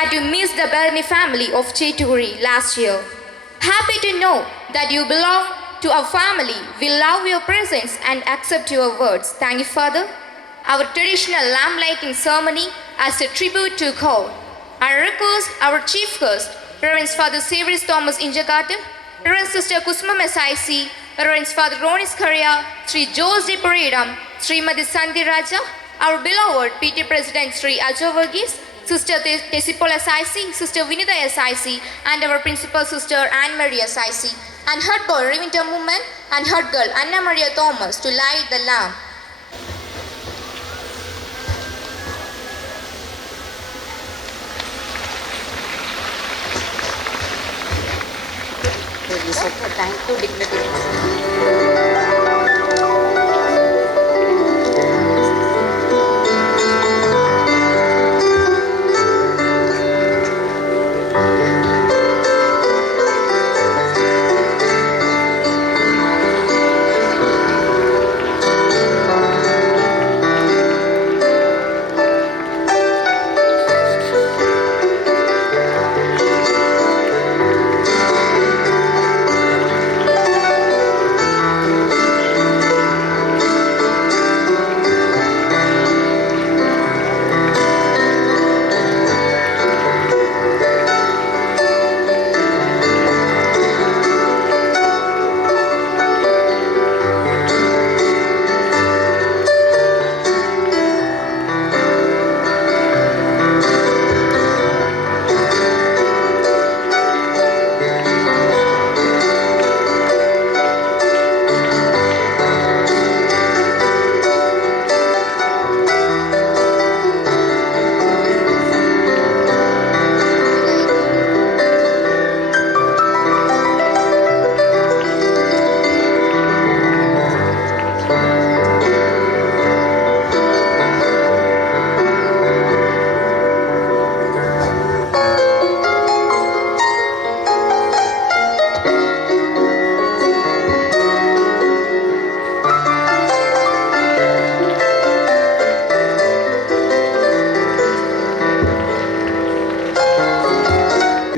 that you missed the Bellamy family of Cheturi last year. Happy to know that you belong to our family. We love your presence and accept your words. Thank you, Father. Our traditional lamb lighting ceremony as a tribute to God. I request our chief guest, Reverend Father Severus Thomas Injagatan, Reverend Sister Kusma Messi, Reverend Father Ronis Karia, Sri Jose de Paredam, Srimati Sandhi Raja, our beloved PT President Sri Ajo Verghese, Sister Tesipola Saisi, Sister Vinita Saisi, and our Principal Sister Anne Maria Saisi, and head boy Revinta Muman, and head girl Anna Maria Thomas to light the lamp. Time to dignity.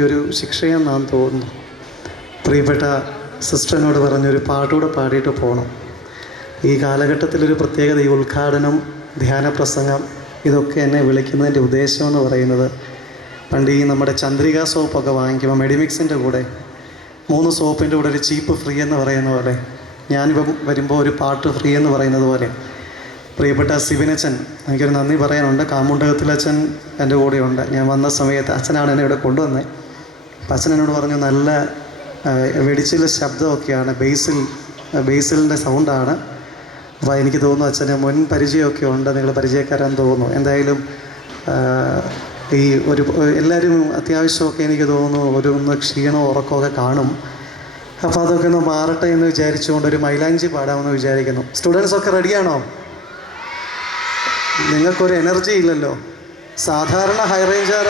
ഒരു ശിക്ഷയെന്നാന്ന് തോന്നുന്നു. പ്രിയപ്പെട്ട സിസ്റ്ററിനോട് പറഞ്ഞൊരു പാട്ടുകൂടെ പാടിയിട്ട് പോകണം. ഈ കാലഘട്ടത്തിലൊരു പ്രത്യേകത, ഈ ഉദ്ഘാടനം, ധ്യാന പ്രസംഗം, ഇതൊക്കെ എന്നെ വിളിക്കുന്നതിൻ്റെ ഉദ്ദേശം എന്ന് പറയുന്നത്, പണ്ട് ഈ നമ്മുടെ ചന്ദ്രിക സോപ്പൊക്കെ വാങ്ങിക്കുമ്പോൾ മെഡിമിക്സിൻ്റെ കൂടെ 3 സോപ്പിൻ്റെ കൂടെ ഒരു ചീപ്പ് ഫ്രീ എന്ന് പറയുന്ന പോലെ, ഞാനിപ്പം വരുമ്പോൾ ഒരു പാട്ട് ഫ്രീ എന്ന് പറയുന്നത് പോലെ, പ്രിയപ്പെട്ട സിബിനച്ഛൻ, എനിക്കൊരു നന്ദി പറയാനുണ്ട്. കാമുണ്ടകത്തിലച്ഛൻ എൻ്റെ കൂടെയുണ്ട്. ഞാൻ വന്ന സമയത്ത് അച്ഛനാണ് എന്നെ ഇവിടെ കൊണ്ടുവന്നത്. അപ്പം അച്ഛൻ എന്നോട് പറഞ്ഞു, നല്ല വെടിച്ചില്ല ശബ്ദമൊക്കെയാണ്, ബേസിലിൻ്റെ സൗണ്ടാണ്. അപ്പോൾ എനിക്ക് തോന്നുന്നു അച്ഛന് മുൻ പരിചയമൊക്കെ ഉണ്ട്, നിങ്ങൾ പരിചയക്കാരാന്ന് തോന്നുന്നു. എന്തായാലും ഈ എല്ലാവരും അത്യാവശ്യമൊക്കെ എനിക്ക് തോന്നുന്നു ഒന്ന് ക്ഷീണമോ ഉറക്കമൊക്കെ കാണും. അപ്പോൾ അതൊക്കെ ഒന്ന് മാറട്ടെ എന്ന് വിചാരിച്ചുകൊണ്ട് ഒരു മൈലാഞ്ചി പാടാമെന്ന് വിചാരിക്കുന്നു. സ്റ്റുഡൻസൊക്കെ റെഡിയാണോ? നിങ്ങൾക്കൊരു എനർജി ഇല്ലല്ലോ. സാധാരണ ഹൈ റേഞ്ചർ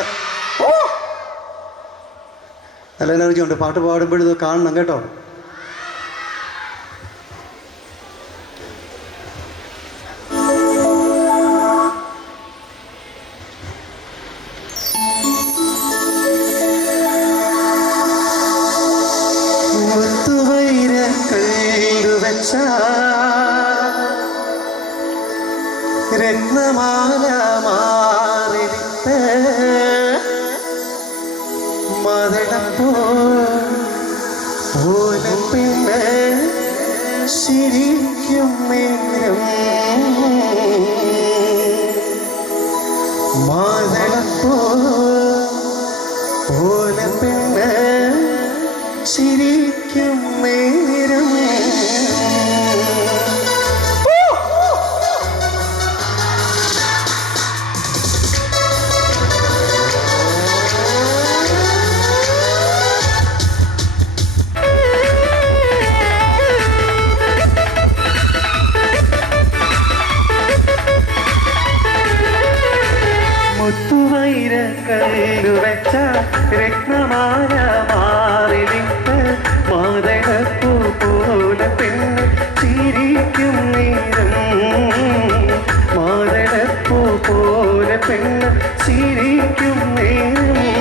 നല്ല എനർജി ഉണ്ട്. പാട്ട് പാടുമ്പോഴിത് കാണണം കേട്ടോ. രത്നമാല മാറിവിട്ട് മതടപ്പോ പിന്നെ ശരിക്കും നേരം മതടപ്പോ പിന്നെ ശരിക്കും നേരം കല്ലുവെച്ച രത്നമാല മാറിവിട്ട് മാതളപ്പൂ പോലെ പെണ്ണ് ചിരിക്കും നേരം മാതളപ്പൂ പോലെ പെണ്ണ് ചിരിക്കും നേരം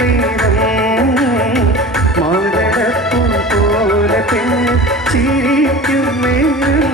നേരം മാതളപ്പൂ പോലെ പെണ്ണ് ചിരിക്കും നേരം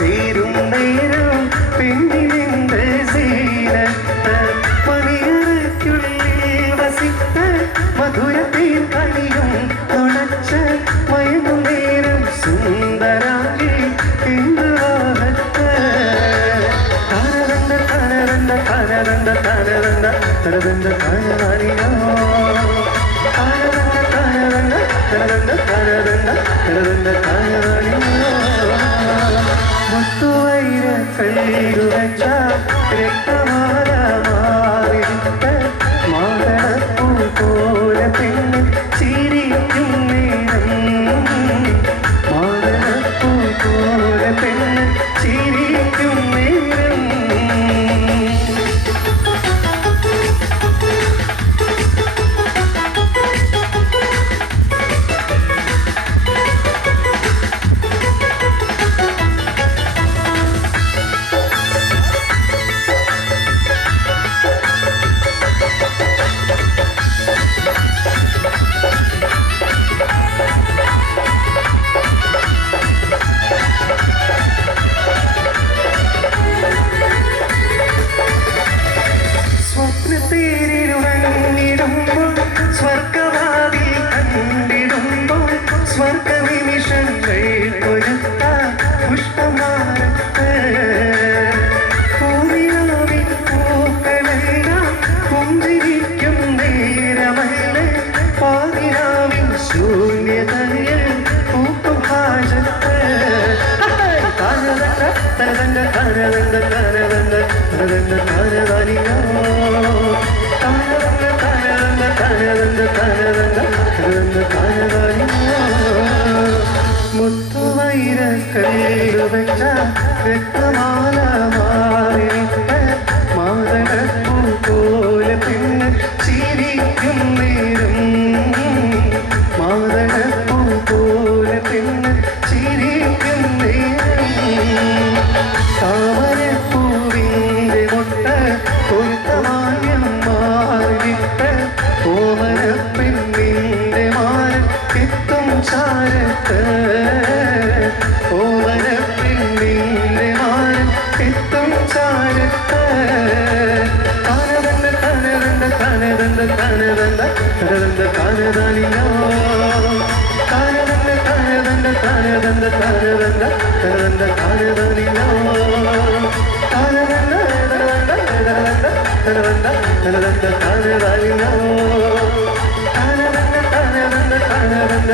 ചേരും നേരം പെണ്ണിനെന്ത് സീനത്ത് മണിയറയ്ക്കുള്ളിൽ വസിത്ത മധുരത്തേൻ കളിയും തുണച്ച് മയങ്ങും നേരം സുന്ദരാക്കി ഇന്ദുവാഹത്ത് തനരണ്ട തനരണ്ട തനരണ്ട തനരണ്ട തനരണ്ട തനരണിയോ തനരണ്ട തനരണ്ട തനരണ്ട തനരണ്ട തനരണ്ട തനരണിയോ മുത്തുവൈര കല്ലുവച്ച രക്തമാല മാറിട്ട മാതളപ്പൂ പോലെ പെണ്ണ് ചിരിക്കും നേരം മാതളപ്പൂ പോലെ പെണ്ണ് ചിരിക്കും നേരം സ്വപ്നത്തേരിലുറങ്ങിടുമ്പോൾ സ്വർഗവാതിൽ കണ്ടിടുമ്പോൾ സ്വർഗനിമിഷങ്ങൾ ഒരുത്ത പുഷ്പമാരത്ത് പൂവിനാവിൻ പൂക്കളെല്ലാം പുഞ്ചിരിക്കും നേരമല്ലേ പാതിരാവിൻ ശൂന്യതയിൽ പൂക്കും ഹാജത്ത് തനതണ്ട തനതണ്ട തനതണ്ട തനതണ്ട തനതണ്ട തനതനിയോ തനതണ്ട തനതണ്ട തനതണ്ട തനതണ്ട തനതണ്ട തനതനിയോ മുത്തുവൈര കല്ലുവച്ച രക്തമാല മാറിയിട്ട് മാതളപ്പൂ പോലെ പെണ്ണ് ചിരിക്കും നേരം മാതളപ്പൂ പോലെ പെണ്ണ് ചിരിക്കും നേരം താമരപ്പൂവിൻ്റെ മുട്ട പൊരുത്തമായം മാറിട്ട് ഓമനപ്പെണ്ണിൻ്റെ മാനം എത്തും ചാരത്ത് ഓമനപ്പെണ്ണിൻ്റെ മാനം എത്തും ചാരത്ത് തനതണ്ട തനതണ്ട തനതണ്ട തനതണ്ട തനതണ്ട തനതനിയോ തനതണ്ട തനതണ്ട തനതണ്ട തനതണ്ട തനതണ്ട തനതനിയോ തനതണ്ട തനതണ്ട തനതണ്ട തനതണ്ട തനതനിയോ തനതണ്ട തനതണ്ട തനതണ്ട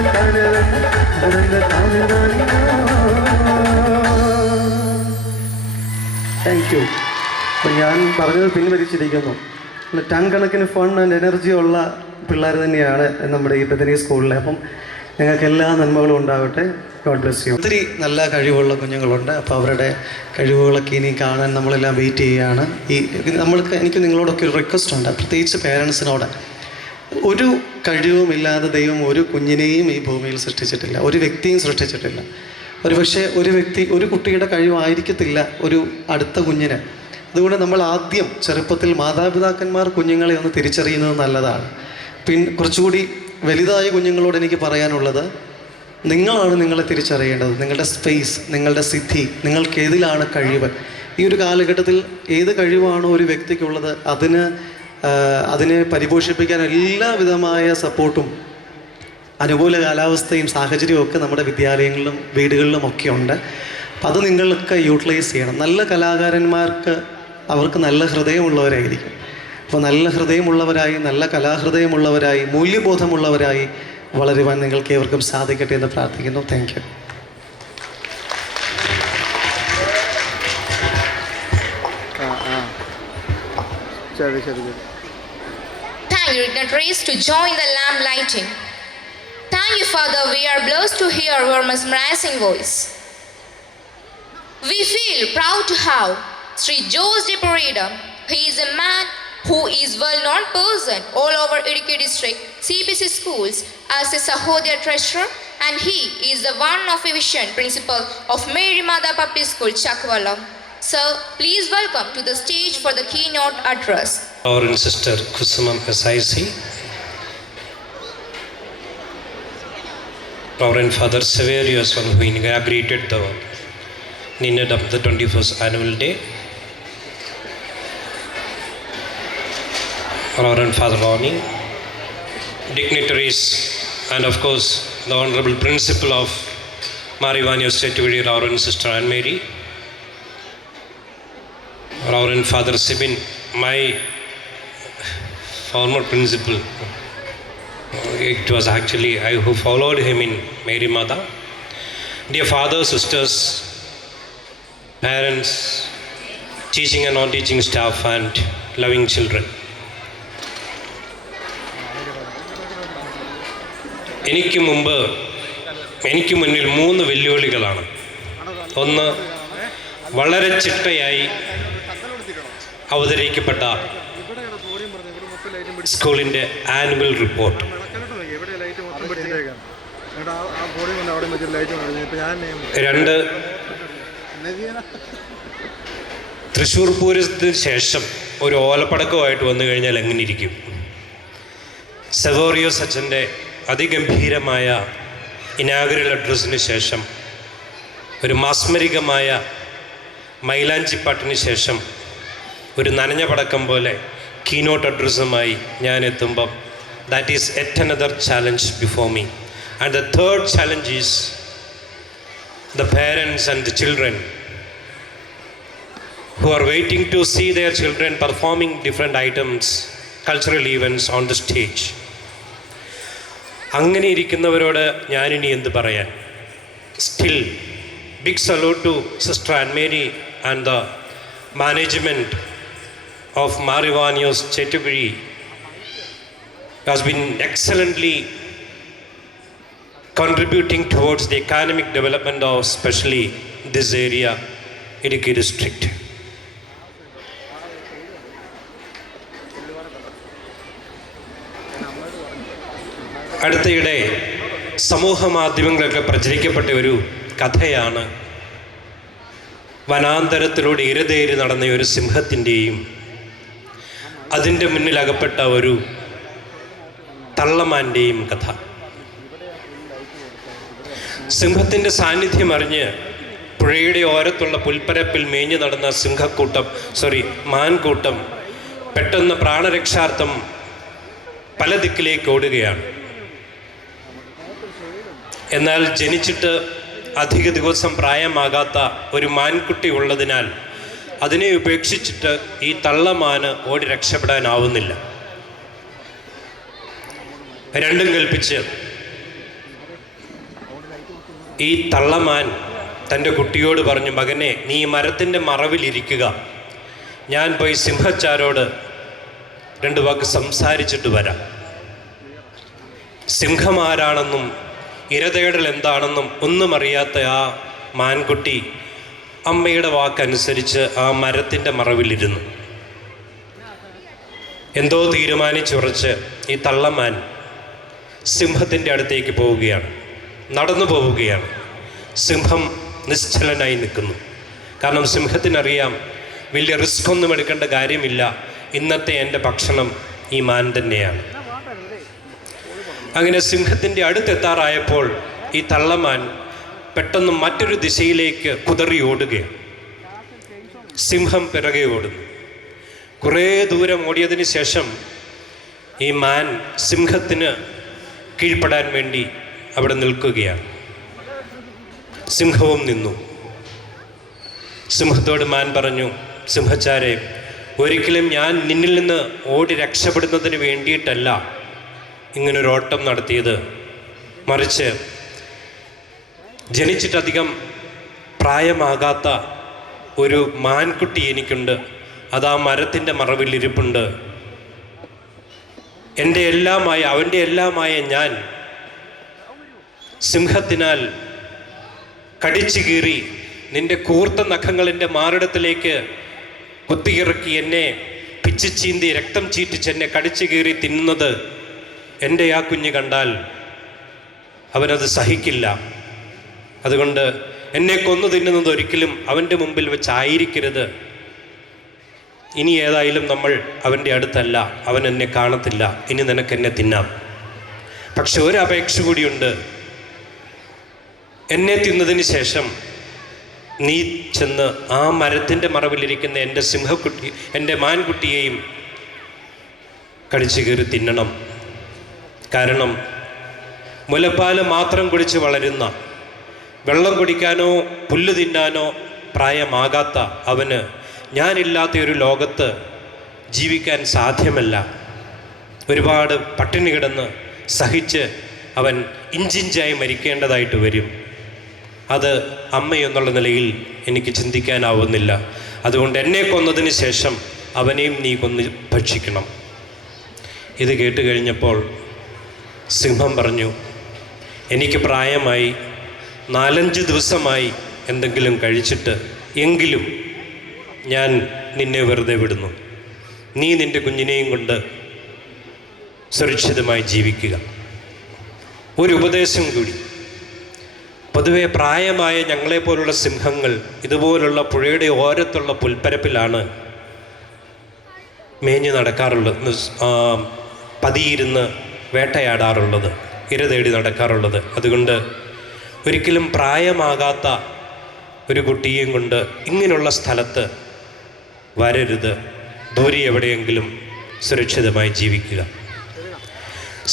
തനതണ്ട തനതനിയോ. Thank you. അപ്പം ഞാൻ പറഞ്ഞത് പിൻവലിച്ചിരിക്കുന്നു. ടൺ കണക്കിന് ഫൺ ആൻഡ് എനർജി ഉള്ള പിള്ളേർ തന്നെയാണ് നമ്മുടെ ഈ ബദനി സ്കൂളിൽ. അപ്പം നിങ്ങൾക്ക് എല്ലാ നന്മകളും ഉണ്ടാവട്ടെ. God bless U. ഒത്തിരി നല്ല കഴിവുള്ള കുഞ്ഞുങ്ങളുണ്ട്. അപ്പോൾ അവരുടെ കഴിവുകളൊക്കെ ഇനി കാണാൻ നമ്മളെല്ലാം വെയിറ്റ് ചെയ്യുകയാണ്. എനിക്ക് നിങ്ങളോടൊക്കെ ഒരു റിക്വസ്റ്റ് ഉണ്ട്, പ്രത്യേകിച്ച് പേരൻസിനോട്. ഒരു കഴിവുമില്ലാതെ ദൈവം ഒരു കുഞ്ഞിനെയും ഈ ഭൂമിയിൽ സൃഷ്ടിച്ചിട്ടില്ല, ഒരു വ്യക്തിയും സൃഷ്ടിച്ചിട്ടില്ല. ഒരു കുട്ടിയുടെ കഴിവായിരിക്കത്തില്ല ഒരു അടുത്ത കുഞ്ഞിന്. അതുകൊണ്ട് നമ്മൾ ആദ്യം ചെറുപ്പത്തിൽ മാതാപിതാക്കന്മാർ കുഞ്ഞുങ്ങളെ ഒന്ന് തിരിച്ചറിയുന്നത് നല്ലതാണ്. കുറച്ചുകൂടി വലുതായ കുഞ്ഞുങ്ങളോട് എനിക്ക് പറയാനുള്ളത്, നിങ്ങളാണ് നിങ്ങളെ തിരിച്ചറിയേണ്ടത്. നിങ്ങളുടെ സ്പേസ്, നിങ്ങളുടെ സിദ്ധി, നിങ്ങൾക്ക് ഏതിലാണ് കഴിവ്. ഈ ഒരു കാലഘട്ടത്തിൽ ഏത് കഴിവാണോ ഒരു വ്യക്തിക്കുള്ളത് അതിനെ പരിപോഷിപ്പിക്കാൻ എല്ലാവിധമായ സപ്പോർട്ടും അനുകൂല കാലാവസ്ഥയും സാഹചര്യവും ഒക്കെ നമ്മുടെ വിദ്യാലയങ്ങളിലും വീടുകളിലും ഒക്കെ ഉണ്ട്. അപ്പം അത് നിങ്ങൾക്ക് യൂട്ടിലൈസ് ചെയ്യണം. നല്ല കലാകാരന്മാർക്ക് അവർക്ക് നല്ല ഹൃദയമുള്ളവരായിരിക്കും. അപ്പോൾ നല്ല ഹൃദയമുള്ളവരായി, നല്ല കലാഹൃദയമുള്ളവരായി, മൂല്യബോധമുള്ളവരായി വളരുവാൻ നിങ്ങൾക്ക് ഏവർക്കും സാധിക്കട്ടെ എന്ന് പ്രാർത്ഥിക്കുന്നു. Thank you. Thank you, dignitaries, to join the lamp lighting. Thank you, Father. We are blessed to hear your mesmerizing voice. We feel proud to have Sri Jose de Parida. He is a man who is well-known person all over Idukki district CBC schools as a Sahodaya treasurer, and he is the one of a vision principal of Mary Mother Public School, Chakwalam. Sir, please welcome to the stage for the keynote address. Our sister Kusumam SIC, Reverend Father Severius, one who inaugurated the Ninad of the 21st annual day, Reverend Father Ronnie, dignitaries, and of course the Honorable Principal of Marivanios Chetuvidi, Reverend Sister Anne Mary, Reverend Father Sibin, my former principal. It was actually I who followed him in Mary Mother. Dear fathers, sisters, parents, teaching and non-teaching staff, and loving children. എനിക്ക് മുന്നിൽ 3 വെല്ലുവിളികളാണ്. ഒന്ന്, വളരെ ചിട്ടയായി അവതരിക്കപ്പെട്ട സ്കൂളിൻ്റെ annual report. 2, Thrissur പൂരത്തിന് ശേഷം ഒരു ഓലപ്പടക്കമായിട്ട് വന്നു കഴിഞ്ഞാൽ എങ്ങനെ ഇരിക്കും? സെവോറിയോസ് അച്ഛൻ്റെ അതിഗംഭീരമായ ഇനാഗുറൽ അഡ്രസ്സിന് ശേഷം, ഒരു മാസ്മരികമായ മൈലാഞ്ചിപ്പാട്ടിന് ശേഷം, ഒരു നനഞ്ഞ പടക്കം പോലെ കീനോട്ട് അഡ്രസ്സുമായി ഞാൻ എത്തുമ്പം, that is yet another challenge before me. And the third challenge is the parents and the children who are waiting to see their children performing different items, cultural events on the stage. അങ്ങനെ ഇരിക്കുന്നവരോട് ഞാനിനി എന്ത് പറയാൻ? Still, big salute to Sister Anne Mary and the management of Marivanios Chetuvidi has been excellently contributing towards the economic development of especially this area, Idukki district. അടുത്തയിടെ സമൂഹ മാധ്യമങ്ങളിലൊക്കെ പ്രചരിക്കപ്പെട്ട ഒരു കഥയാണ് വനാന്തരത്തിലൂടെ ഇരതേരി നടന്ന ഒരു സിംഹത്തിൻ്റെയും അതിൻ്റെ മുന്നിലകപ്പെട്ട ഒരു തള്ളമാൻ്റെയും കഥ. സിംഹത്തിൻ്റെ സാന്നിധ്യം അറിഞ്ഞ് പുഴയുടെ ഓരത്തുള്ള പുൽപ്പരപ്പിൽ മേഞ്ഞു നടന്ന മാൻകൂട്ടം പെട്ടെന്ന് പ്രാണരക്ഷാർത്ഥം പല ദിക്കിലേക്ക് ഓടുകയാണ്. എന്നാൽ ജനിച്ചിട്ട് അധിക ദിവസം പ്രായമാകാത്ത ഒരു മാൻകുട്ടി ഉള്ളതിനാൽ അതിനെ ഉപേക്ഷിച്ചിട്ട് ഈ തള്ളമാന് ഓടി രക്ഷപ്പെടാനാവുന്നില്ല. രണ്ടും കൽപ്പിച്ച് ഈ തള്ളമാൻ തൻ്റെ കുട്ടിയോട് പറഞ്ഞു, മകനെ, നീ മരത്തിൻ്റെ മറവിലിരിക്കുക, ഞാൻ പോയി സിംഹച്ചാരോട് 2 വാക്ക് സംസാരിച്ചിട്ട് വരാം. സിംഹം ആരാണെന്നും ഇരതേടൽ എന്താണെന്നും ഒന്നും അറിയാത്ത ആ മാൻകുട്ടി അമ്മയുടെ വാക്കനുസരിച്ച് ആ മരത്തിൻ്റെ മറവിലിരുന്നു. എന്തോ തീരുമാനിച്ചുറച്ച് ഈ തള്ളമാൻ സിംഹത്തിൻ്റെ അടുത്തേക്ക് പോവുകയാണ്, നടന്നു പോവുകയാണ്. സിംഹം നിശ്ചലനായി നിൽക്കുന്നു. കാരണം സിംഹത്തിനറിയാം, വലിയ റിസ്ക് ഒന്നും എടുക്കേണ്ട കാര്യമില്ല, ഇന്നത്തെ എൻ്റെ ഭക്ഷണം ഈ മാൻ തന്നെയാണ്. അങ്ങനെ സിംഹത്തിൻ്റെ അടുത്തെത്താറായപ്പോൾ ഈ തള്ളമാൻ പെട്ടെന്ന് മറ്റൊരു ദിശയിലേക്ക് കുതറി ഓടുകയാണ്. സിംഹം പിറകെ ഓടുന്നു. കുറേ ദൂരം ഓടിയതിന് ശേഷം ഈ മാൻ സിംഹത്തിന് കീഴ്പ്പെടാൻ വേണ്ടി അവിടെ നിൽക്കുകയാണ്. സിംഹവും നിന്നു. സിംഹത്തോട് മാൻ പറഞ്ഞു, സിംഹച്ചാരെ, ഒരിക്കലും ഞാൻ നിന്നിൽ നിന്ന് ഓടി രക്ഷപ്പെടുന്നതിന് വേണ്ടിയിട്ടല്ല ഇങ്ങനൊരു ഓട്ടം നടത്തിയത്, മറിച്ച് ജനിച്ചിട്ടധികം പ്രായമാകാത്ത ഒരു മാൻകുട്ടി എനിക്കുണ്ട്. അത് ആ മരത്തിൻ്റെ മറവിൽ ഇരിപ്പുണ്ട്. എൻ്റെ എല്ലാമായ, അവൻ്റെ എല്ലാമായ ഞാൻ സിംഹത്തിനാൽ കടിച്ചു കീറി നിന്റെ കൂർത്ത നഖങ്ങൾ എൻ്റെ മാറിടത്തിലേക്ക് കുത്തിയിറക്കി എന്നെ പിച്ചു ചീന്തി രക്തം ചീറ്റിച്ച് എന്നെ കടിച്ചു കീറി തിന്നുന്നത് എൻ്റെ ആ കുഞ്ഞ് കണ്ടാൽ അവനത് സഹിക്കില്ല. അതുകൊണ്ട് എന്നെ കൊന്നു തിന്നുന്നത് ഒരിക്കലും അവൻ്റെ മുമ്പിൽ വെച്ചായിരിക്കരുത്. ഇനി ഏതായാലും നമ്മൾ അവൻ്റെ അടുത്തല്ല, അവൻ എന്നെ കാണത്തില്ല, ഇനി നിനക്കെന്നെ തിന്നാം. പക്ഷെ ഒരു അപേക്ഷ കൂടിയുണ്ട്. എന്നെ തിന്നതിന് ശേഷം നീ ചെന്ന് ആ മരത്തിൻ്റെ മറവിലിരിക്കുന്ന എൻ്റെ സിംഹക്കുട്ടി, എൻ്റെ മാൻകുട്ടിയെയും കടിച്ചു കയറി തിന്നണം. കാരണം മുലപ്പാല് മാത്രം കുടിച്ച് വളരുന്ന, വെള്ളം കുടിക്കാനോ പുല്ല് തിന്നാനോ പ്രായമാകാത്ത അവന് ഞാനില്ലാത്ത ഒരു ലോകത്ത് ജീവിക്കാൻ സാധ്യമല്ല. ഒരുപാട് പട്ടിണി കിടന്ന് സഹിച്ച് അവൻ ഇഞ്ചിഞ്ചായി മരിക്കേണ്ടതായിട്ട് വരും. അത് അമ്മയെന്നുള്ള നിലയിൽ എനിക്ക് ചിന്തിക്കാനാവുന്നില്ല. അതുകൊണ്ട് എന്നെ കൊന്നതിന് ശേഷം അവനെയും നീ കൊന്ന് ഭക്ഷിക്കണം. ഇത് കേട്ട് കഴിഞ്ഞപ്പോൾ സിംഹം പറഞ്ഞു, എനിക്ക് പ്രായമായി, 4-5 ദിവസമായി എന്തെങ്കിലും കഴിച്ചിട്ട്, എങ്കിലും ഞാൻ നിന്നെ വെറുതെ വിടുന്നു. നീ നിൻ്റെ കുഞ്ഞിനെയും കൊണ്ട് സുരക്ഷിതമായി ജീവിക്കുക. ഒരു ഉപദേശം കൂടി. പൊതുവെ പ്രായമായ ഞങ്ങളെപ്പോലുള്ള സിംഹങ്ങൾ ഇതുപോലുള്ള പുഴയുടെ ഓരത്തുള്ള പുൽപ്പരപ്പിലാണ് മേഞ്ഞു നടക്കാറുള്ളത്, പതിയിരുന്ന് വേട്ടയാടാറുള്ളത്, ഇര തേടി നടക്കാറുള്ളത്. അതുകൊണ്ട് ഒരിക്കലും പ്രായമാകാത്ത ഒരു കുട്ടിയെയും കൊണ്ട് ഇങ്ങനെയുള്ള സ്ഥലത്ത് വരരുത്. ദൂരെ എവിടെയെങ്കിലും സുരക്ഷിതമായി ജീവിക്കുക.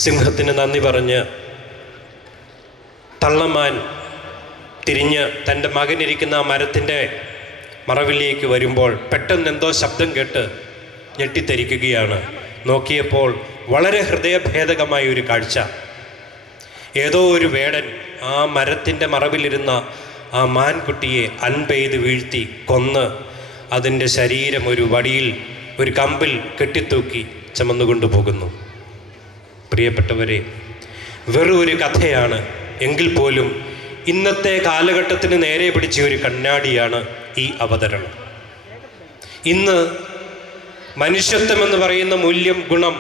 സിംഹത്തിന് നന്ദി പറഞ്ഞ് തള്ളമാൻ തിരിഞ്ഞ് തൻ്റെ മകനിരിക്കുന്ന ആ മരത്തിൻ്റെ മറവിലേക്ക് വരുമ്പോൾ പെട്ടെന്ന് എന്തോ ശബ്ദം കേട്ട് ഞെട്ടിത്തെരിക്കുകയാണ്. നോക്കിയപ്പോൾ വളരെ ഹൃദയഭേദകമായ ഒരു കാഴ്ച. ഏതോ ഒരു വേടൻ ആ മരത്തിൻ്റെ മറവിലിരുന്ന ആ മാൻകുട്ടിയെ അൻപെയ്ത് വീഴ്ത്തി കൊന്ന് അതിൻ്റെ ശരീരം ഒരു വടിയിൽ, ഒരു കമ്പിൽ കെട്ടിത്തൂക്കി ചുമന്നുകൊണ്ടു പോകുന്നു. പ്രിയപ്പെട്ടവരെ, വെറും ഒരു കഥയാണ് എങ്കിൽ പോലും ഇന്നത്തെ കാലഘട്ടത്തിന് നേരെ പിടിച്ച ഒരു കണ്ണാടിയാണ് ഈ അവതരണം. ഇന്ന് മനുഷ്യത്വം എന്ന് പറയുന്ന മൂല്യം, ഗുണം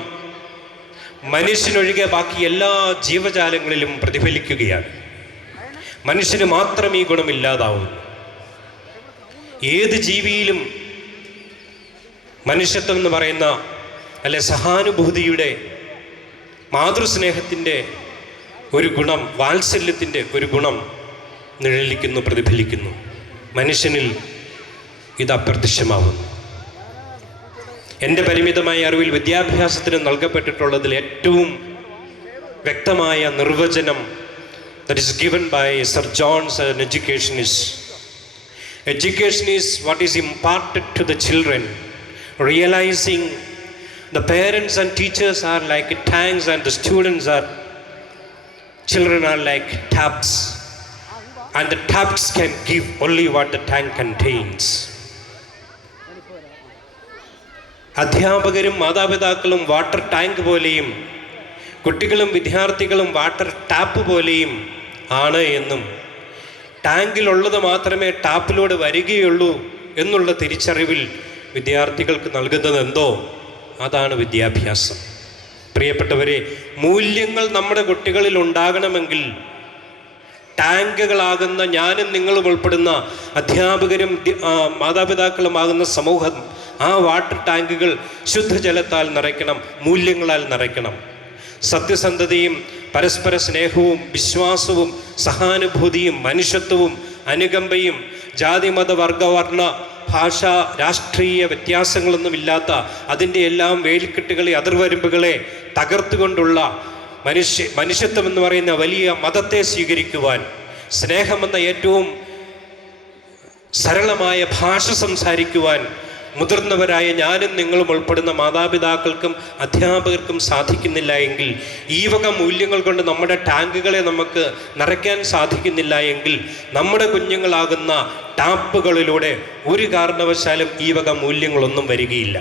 മനുഷ്യനൊഴികെ ബാക്കി എല്ലാ ജീവജാലങ്ങളിലും പ്രതിഫലിക്കുകയാണ്. മനുഷ്യന് മാത്രം ഈ ഗുണമില്ലാതാവുന്നു. ഏത് ജീവിയിലും മനുഷ്യത്വം എന്ന് പറയുന്ന, അല്ലെ സഹാനുഭൂതിയുടെ, മാതൃസ്നേഹത്തിൻ്റെ ഒരു ഗുണം, വാത്സല്യത്തിൻ്റെ ഒരു ഗുണം നിഴലിക്കുന്നു, പ്രതിഫലിക്കുന്നു. മനുഷ്യനിൽ ഇത് അപ്രത്യക്ഷമാവുന്നു. എൻ്റെ പരിമിതമായ അറിവിൽ വിദ്യാഭ്യാസത്തിന് നൽകപ്പെട്ടിട്ടുള്ളതിൽ ഏറ്റവും വ്യക്തമായ നിർവചനം that is given by Sir John's education is what is imparted to the children, realizing the parents and teachers are like tanks and the children are like taps, and the taps can give only what the tank contains. അധ്യാപകരും മാതാപിതാക്കളും water tank പോലെയും കുട്ടികളും വിദ്യാർത്ഥികളും water tap പോലെയും ആണ് എന്നും, ടാങ്കിലുള്ളത് മാത്രമേ ടാപ്പിലൂടെ വരികയുള്ളൂ എന്നുള്ള തിരിച്ചറിവിൽ വിദ്യാർത്ഥികൾക്ക് നൽകുന്നത് എന്തോ അതാണ് വിദ്യാഭ്യാസം. പ്രിയപ്പെട്ടവരെ, മൂല്യങ്ങൾ നമ്മുടെ കുട്ടികളിൽ ഉണ്ടാകണമെങ്കിൽ ടാങ്കുകളാകുന്ന ഞാനും നിങ്ങളും ഉൾപ്പെടുന്ന അധ്യാപകരും മാതാപിതാക്കളുമാകുന്ന സമൂഹം, ആ വാട്ടർ ടാങ്കുകൾ ശുദ്ധജലത്താൽ നിറയ്ക്കണം, മൂല്യങ്ങളാൽ നിറയ്ക്കണം. സത്യസന്ധതയും പരസ്പര സ്നേഹവും വിശ്വാസവും സഹാനുഭൂതിയും മനുഷ്യത്വവും അനുകമ്പയും ജാതി മത വർഗവർണ്ണ ഭാഷ രാഷ്ട്രീയ വ്യത്യാസങ്ങളൊന്നുമില്ലാത്ത അതിൻ്റെ എല്ലാം വേലിക്കെട്ടുകളെ അതിർവരമ്പുകളെ തകർത്തുകൊണ്ടുള്ള മനുഷ്യത്വം എന്ന് പറയുന്ന വലിയ മതത്തെ സ്വീകരിക്കുവാൻ, സ്നേഹമെന്ന ഏറ്റവും സരളമായ ഭാഷ സംസാരിക്കുവാൻ മുതിർന്നവരായ ഞാനും നിങ്ങളും ഉൾപ്പെടുന്ന മാതാപിതാക്കൾക്കും അധ്യാപകർക്കും സാധിക്കുന്നില്ല എങ്കിൽ, ഈ വക മൂല്യങ്ങൾ കൊണ്ട് നമ്മുടെ ടാങ്കുകളെ നമുക്ക് നിറയ്ക്കാൻ സാധിക്കുന്നില്ല എങ്കിൽ, നമ്മുടെ കുഞ്ഞുങ്ങളാകുന്ന ടാപ്പുകളിലൂടെ ഒരു കാരണവശാലും ഈ വക മൂല്യങ്ങളൊന്നും വരികയില്ല.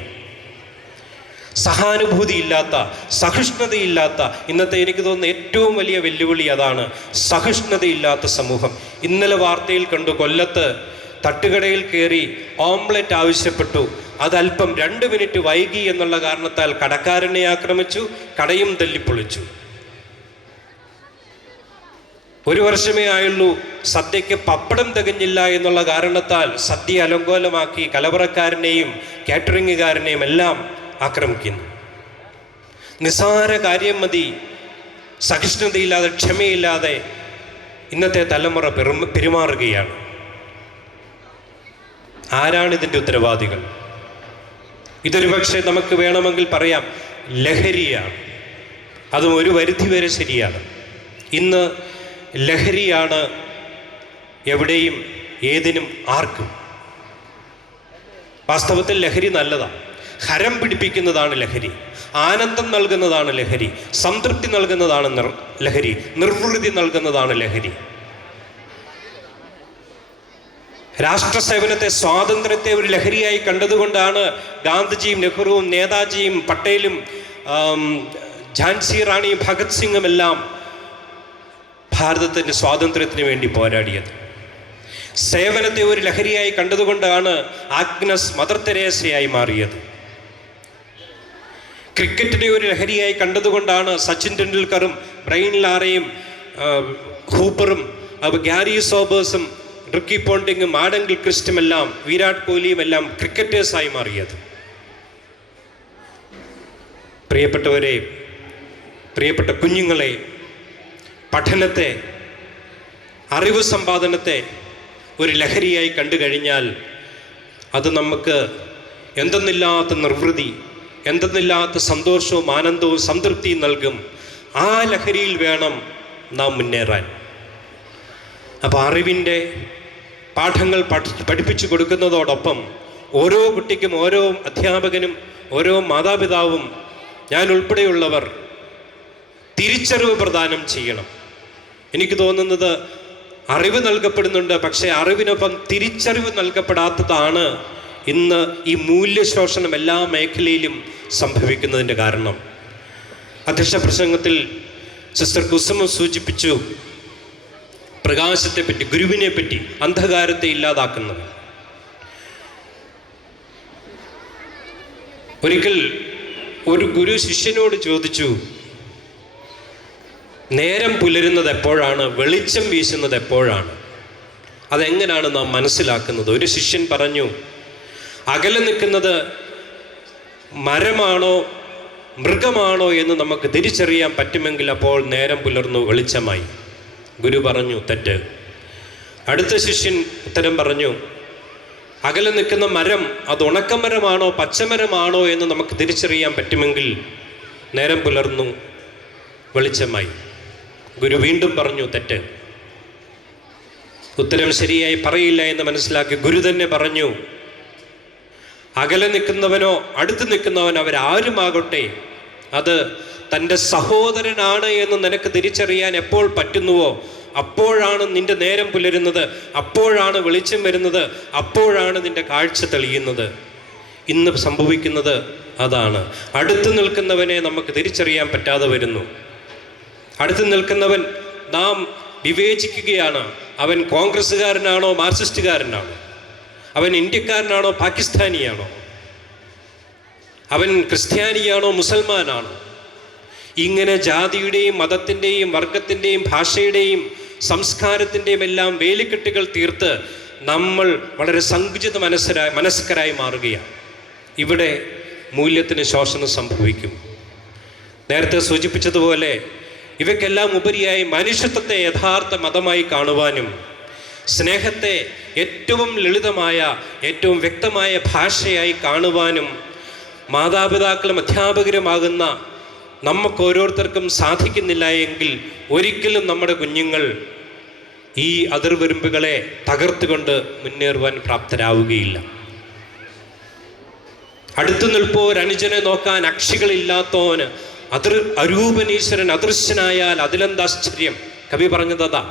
സഹാനുഭൂതിയില്ലാത്ത, സഹിഷ്ണുതയില്ലാത്ത, ഇന്നത്തെ എനിക്ക് തോന്നുന്ന ഏറ്റവും വലിയ വെല്ലുവിളി അതാണ്, സഹിഷ്ണുതയില്ലാത്ത സമൂഹം. ഇന്നലെ വാർത്തയിൽ കണ്ടു, കൊല്ലത്ത് തട്ടുകടയിൽ കയറി ഓംലെറ്റ് ആവശ്യപ്പെട്ടു. അതല്പം 2 മിനിറ്റ് വൈകി എന്നുള്ള കാരണത്താൽ കടക്കാരനെ ആക്രമിച്ചു, കടയും തല്ലിപ്പൊളിച്ചു. 1 വർഷമേ ആയുള്ളൂ, സദ്യയ്ക്ക് പപ്പടം തികഞ്ഞില്ല എന്നുള്ള കാരണത്താൽ സദ്യ അലങ്കോലമാക്കി കലവറക്കാരനെയും കാറ്ററിംഗുകാരനെയും എല്ലാം ആക്രമിക്കുന്നു. നിസ്സാര കാര്യം മതി സഹിഷ്ണുതയില്ലാതെ, ക്ഷമയില്ലാതെ ഇന്നത്തെ തലമുറ പെരുമാറുകയാണ്. ആരാണ് ഇതിൻ്റെ ഉത്തരവാദികൾ? ഇതൊരു പക്ഷേ നമുക്ക് വേണമെങ്കിൽ പറയാം ലഹരിയാണ്. അതും ഒരു പരിധിവരെ ശരിയാണ്. ഇന്ന് ലഹരിയാണ് എവിടെയും ഏതിനും ആർക്കും. വാസ്തവത്തിൽ ലഹരി നല്ലതാണ്. ഹരം പിടിപ്പിക്കുന്നതാണ് ലഹരി, ആനന്ദം നൽകുന്നതാണ് ലഹരി, സംതൃപ്തി നൽകുന്നതാണ് ലഹരി, നിർവൃതി നൽകുന്നതാണ് ലഹരി. രാഷ്ട്രസേവനത്തെ, സ്വാതന്ത്ര്യത്തെ ഒരു ലഹരിയായി കണ്ടതുകൊണ്ടാണ് ഗാന്ധിജിയും നെഹ്റുവും നേതാജിയും പട്ടേലും ഝാൻസി റാണിയും ഭഗത് സിംഗും എല്ലാം ഭാരതത്തിൻ്റെ സ്വാതന്ത്ര്യത്തിന് വേണ്ടി പോരാടിയത്. സേവനത്തെ ഒരു ലഹരിയായി കണ്ടതുകൊണ്ടാണ് ആഗ്നസ് മദർ തെരേസയായി മാറിയത്. ക്രിക്കറ്റിനെ ഒരു ലഹരിയായി കണ്ടതുകൊണ്ടാണ് സച്ചിൻ ടെണ്ടുൽക്കറും ബ്രൈൻ ലാറയും ഹൂപ്പറും ഗ്യാരി സോബേഴ്സും റിക്കി പോണ്ടിങ്ങും ആഡം ഗിൽക്രിസ്റ്റും എല്ലാം വിരാട് കോഹ്ലിയും എല്ലാം ക്രിക്കറ്റേഴ്സായി മാറിയത്. പ്രിയപ്പെട്ടവരെ, പ്രിയപ്പെട്ട കുഞ്ഞുങ്ങളെ, പഠനത്തെ, അറിവ് സമ്പാദനത്തെ ഒരു ലഹരിയായി കണ്ടു കഴിഞ്ഞാൽ അത് നമുക്ക് എന്തെന്നില്ലാത്ത നിർവൃതി, എന്തെന്നില്ലാത്ത സന്തോഷവും ആനന്ദവും സംതൃപ്തിയും നൽകും. ആ ലഹരിയിൽ വേണം നാം മുന്നേറാൻ. അപ്പോൾ അറിവിൻ്റെ പാഠങ്ങൾ പഠിപ്പിച്ചു കൊടുക്കുന്നതോടൊപ്പം ഓരോ കുട്ടിക്കും, ഓരോ അധ്യാപകനും, ഓരോ മാതാപിതാവും, ഞാൻ ഉൾപ്പെടെയുള്ളവർ തിരിച്ചറിവ് പ്രദാനം ചെയ്യണം. എനിക്ക് തോന്നുന്നത് അറിവ് നൽകപ്പെടുന്നുണ്ട്, പക്ഷേ അറിവിനൊപ്പം തിരിച്ചറിവ് നൽകപ്പെടാത്തതാണ് ഇന്ന് ഈ മൂല്യശോഷണം എല്ലാ മേഖലയിലും സംഭവിക്കുന്നതിൻ്റെ കാരണം. അധ്യക്ഷ പ്രസംഗത്തിൽ സിസ്റ്റർ കുസുമ സൂചിപ്പിച്ചു പ്രകാശത്തെപ്പറ്റി, ഗുരുവിനെ പറ്റി, അന്ധകാരത്തെ ഇല്ലാതാക്കുന്നത്. ഒരിക്കൽ ഒരു ഗുരു ശിഷ്യനോട് ചോദിച്ചു, നേരം പുലരുന്നത് എപ്പോഴാണ്, വെളിച്ചം വീശുന്നത് എപ്പോഴാണ്, അതെങ്ങനെയാണ് നാം മനസ്സിലാക്കുന്നത്? ഒരു ശിഷ്യൻ പറഞ്ഞു, അകലെ നിൽക്കുന്നത് മരമാണോ മൃഗമാണോ എന്ന് നമുക്ക് തിരിച്ചറിയാൻ പറ്റുമെങ്കിൽ അപ്പോൾ നേരം പുലർന്നു, വെളിച്ചമായി. ഗുരു പറഞ്ഞു, തെറ്റ്. അടുത്ത ശിഷ്യൻ ഉത്തരം പറഞ്ഞു, അകലെ നിൽക്കുന്ന മരം അത് ഉണക്കമരമാണോ പച്ചമരമാണോ എന്ന് നമുക്ക് തിരിച്ചറിയാൻ പറ്റുമെങ്കിൽ നേരം പുലർന്നു, വെളിച്ചമായി. ഗുരു വീണ്ടും പറഞ്ഞു, തെറ്റ്. ഉത്തരം ശരിയായി പറയില്ല എന്ന് മനസ്സിലാക്കി ഗുരു തന്നെ പറഞ്ഞു, അകലെ നിൽക്കുന്നവനോ അടുത്ത് നിൽക്കുന്നവനോ അവരാരുമാകട്ടെ, അത് തൻ്റെ സഹോദരനാണ് എന്ന് നിനക്ക് തിരിച്ചറിയാൻ എപ്പോൾ പറ്റുന്നുവോ അപ്പോഴാണ് നിന്റെ നേരം പുലരുന്നത്, അപ്പോഴാണ് വെളിച്ചം വരുന്നത്, അപ്പോഴാണ് നിന്റെ കാഴ്ച തെളിയുന്നത്. ഇന്ന് സംഭവിക്കുന്നത് അതാണ്. അടുത്ത് നിൽക്കുന്നവനെ നമുക്ക് തിരിച്ചറിയാൻ പറ്റാതെ വരുന്നു. അടുത്ത് നിൽക്കുന്നവൻ നാം വിവേചിക്കുകയാണ്. അവൻ കോൺഗ്രസ്സുകാരനാണോ മാർക്സിസ്റ്റുകാരനാണോ, അവൻ ഇന്ത്യക്കാരനാണോ പാകിസ്ഥാനിയാണോ, അവൻ ക്രിസ്ത്യാനിയാണോ മുസൽമാനാണോ. ഇങ്ങനെ ജാതിയുടെയും മതത്തിൻ്റെയും വർഗത്തിൻ്റെയും ഭാഷയുടെയും സംസ്കാരത്തിൻ്റെയും എല്ലാം വേലിക്കെട്ടുകൾ തീർത്ത് നമ്മൾ വളരെ സങ്കുചിത മനസ്കരായി മാറുകയാണ്. ഇവിടെ മൂല്യത്തിന് ശോഷണം സംഭവിക്കും. നേരത്തെ സൂചിപ്പിച്ചതുപോലെ ഇവയ്ക്കെല്ലാം ഉപരിയായി മനുഷ്യത്വത്തെ യഥാർത്ഥ മതമായി കാണുവാനും സ്നേഹത്തെ ഏറ്റവും ലളിതമായ, ഏറ്റവും വ്യക്തമായ ഭാഷയായി കാണുവാനും മാതാപിതാക്കളും അധ്യാപകരുമാകുന്ന നമുക്ക് ഓരോരുത്തർക്കും സാധിക്കുന്നില്ല എങ്കിൽ ഒരിക്കലും നമ്മുടെ കുഞ്ഞുങ്ങൾ ഈ അതിർവരുമ്പുകളെ തകർത്തുകൊണ്ട് മുന്നേറുവാൻ പ്രാപ്തരാവുകയില്ല. അടുത്തു നിൽപ്പോർ അനുജനെ നോക്കാൻ അക്ഷികളില്ലാത്തോന് അരൂപനീശ്വരൻ അദൃശ്യനായാൽ അതിലെന്താശ്ചര്യം. കവി പറഞ്ഞതാ.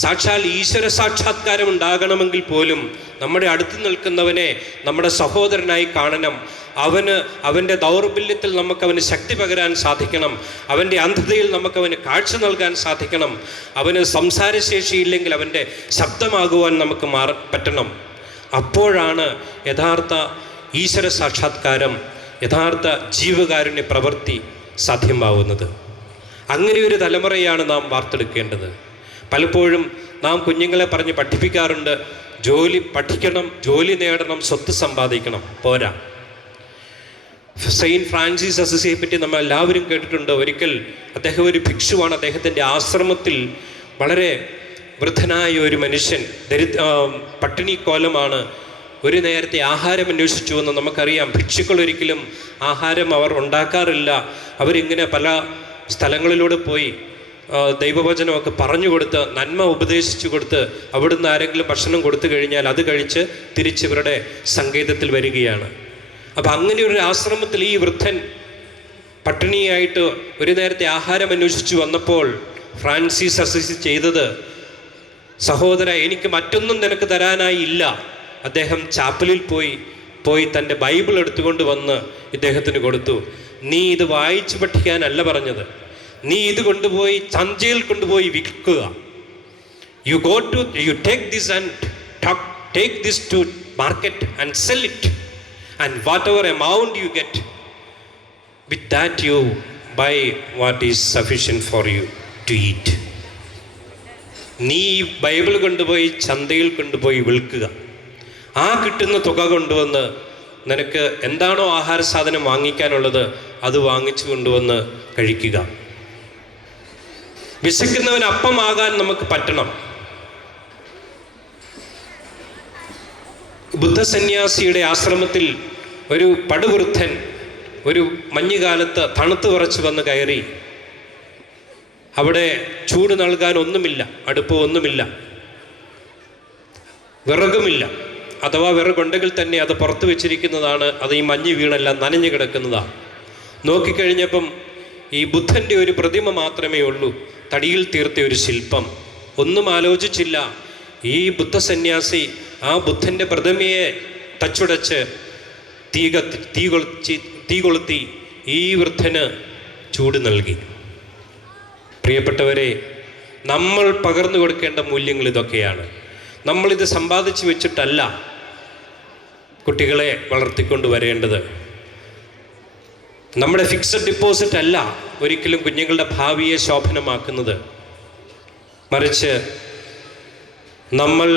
സാക്ഷാൽ ഈശ്വര സാക്ഷാത്കാരം ഉണ്ടാകണമെങ്കിൽ പോലും നമ്മുടെ അടുത്ത് നിൽക്കുന്നവനെ നമ്മുടെ സഹോദരനായി കാണണം. അവൻ്റെ ദൗർബല്യത്തിൽ നമുക്കവന് ശക്തി പകരാൻ സാധിക്കണം. അവൻ്റെ അന്ധതയിൽ നമുക്കവന് കാഴ്ച നൽകാൻ സാധിക്കണം. അവന് സംസാരശേഷിയില്ലെങ്കിൽ അവൻ്റെ ശബ്ദമാകുവാൻ നമുക്ക് പറ്റണം. അപ്പോഴാണ് യഥാർത്ഥ ഈശ്വര സാക്ഷാത്കാരം, യഥാർത്ഥ ജീവകാരുണ്യ പ്രവൃത്തി സാധ്യമാവുന്നത്. അങ്ങനെ ഒരു തലമുറയാണ് നാം വാർത്തെടുക്കേണ്ടത്. പലപ്പോഴും നാം കുഞ്ഞുങ്ങളെ പറഞ്ഞ് പഠിപ്പിക്കാറുണ്ട്, പഠിക്കണം, ജോലി നേടണം, സ്വത്ത് സമ്പാദിക്കണം. പോരാ. സെയിൻറ്റ് ഫ്രാൻസിസ് അസിസിയെ പറ്റി നമ്മൾ എല്ലാവരും കേട്ടിട്ടുണ്ട്. ഒരിക്കൽ അദ്ദേഹം ഒരു ഭിക്ഷുവാണ്. അദ്ദേഹത്തിൻ്റെ ആശ്രമത്തിൽ വളരെ വൃദ്ധനായ ഒരു മനുഷ്യൻ, പട്ടിണി കോലമാണ്. ഒരു നേരത്തെ ആഹാരം അന്വേഷിച്ചുവെന്ന് നമുക്കറിയാം. ഭിക്ഷുക്കൾ ഒരിക്കലും ആഹാരം അവർ ഉണ്ടാക്കാറില്ല. അവരിങ്ങനെ പല സ്ഥലങ്ങളിലൂടെ പോയി ദൈവവചനമൊക്കെ പറഞ്ഞു കൊടുത്ത്, നന്മ ഉപദേശിച്ചു കൊടുത്ത്, അവിടുന്ന് ആരെങ്കിലും ഭക്ഷണം കൊടുത്തു കഴിഞ്ഞാൽ അത് കഴിച്ച് തിരിച്ച് ഇവരുടെ സങ്കേതത്തിൽ വരികയാണ്. അപ്പം അങ്ങനെ ഒരു ആശ്രമത്തിൽ ഈ വൃദ്ധൻ പട്ടിണിയായിട്ട് ഒരു നേരത്തെ ആഹാരം അന്വേഷിച്ചു വന്നപ്പോൾ ഫ്രാൻസിസ് അസിസി ചെയ്തത്, സഹോദര, എനിക്ക് മറ്റൊന്നും നിനക്ക് തരാനായി ഇല്ല. അദ്ദേഹം ചാപ്പലിൽ പോയി തൻ്റെ ബൈബിൾ എടുത്തുകൊണ്ട് വന്ന് ഇദ്ദേഹത്തിന് കൊടുത്തു. നീ ഇത് വായിച്ചു പഠിക്കാനല്ല പറഞ്ഞത്, നീ ഇത് കൊണ്ടുപോയി ചന്തയിൽ കൊണ്ടുപോയി വിൽക്കുക. You take this to market and sell it, and whatever amount you get, with that you buy what is sufficient for you to eat. നീ ബൈബിൾ കൊണ്ടുപോയി ചന്തയിൽ കൊണ്ടുപോയി വിൽക്കുക. ആ കിട്ടുന്ന തുക കൊണ്ടുവന്ന് നിനക്ക് എന്താണോ ആഹാര സാധനം വാങ്ങിക്കാനുള്ളത് അത് വാങ്ങിച്ചു കൊണ്ടുവന്ന് കഴിക്കുക. വിശക്കുന്നവൻ അപ്പമാകാൻ നമുക്ക് പറ്റണം. ബുദ്ധസന്യാസിയുടെ ആശ്രമത്തിൽ ഒരു പടുവൃദ്ധൻ ഒരു മഞ്ഞുകാലത്ത് തണുത്ത് വിറച്ച് വന്ന് കയറി. അവിടെ ചൂട് നൽകാൻ ഒന്നുമില്ല, അടുപ്പ് ഒന്നുമില്ല, വിറകുമില്ല. അഥവാ വിറകുണ്ടെങ്കിൽ തന്നെ അത് പുറത്ത് വെച്ചിരിക്കുന്നതാണ്. അത് ഈ മഞ്ഞ് വീണെല്ലാം നനഞ്ഞു കിടക്കുന്നതാണ്. നോക്കിക്കഴിഞ്ഞപ്പം ഈ ബുദ്ധൻ്റെ ഒരു പ്രതിമ മാത്രമേ ഉള്ളൂ, തടിയിൽ തീർത്ത ഒരു ശില്പം. ഒന്നും ആലോചിച്ചില്ല. ഈ ബുദ്ധസന്യാസി ആ ബുദ്ധൻ്റെ പ്രതിമയെ തച്ചുടച്ച് തീ കൊളുത്തി ഈ വൃദ്ധന് ചൂട് നൽകി. പ്രിയപ്പെട്ടവരെ, നമ്മൾ പകർന്നു കൊടുക്കേണ്ട മൂല്യങ്ങൾ ഇതൊക്കെയാണ്. നമ്മളിത് സമ്പാദിച്ചു വെച്ചിട്ടല്ല കുട്ടികളെ വളർത്തിക്കൊണ്ട് വരേണ്ടത്. നമ്മുടെ ഫിക്സഡ് ഡിപ്പോസിറ്റ് അല്ല ഒരിക്കലും കുഞ്ഞുങ്ങളുടെ ഭാവിയെ ശോഭനമാക്കുന്നത്. മറിച്ച് നമ്മൾ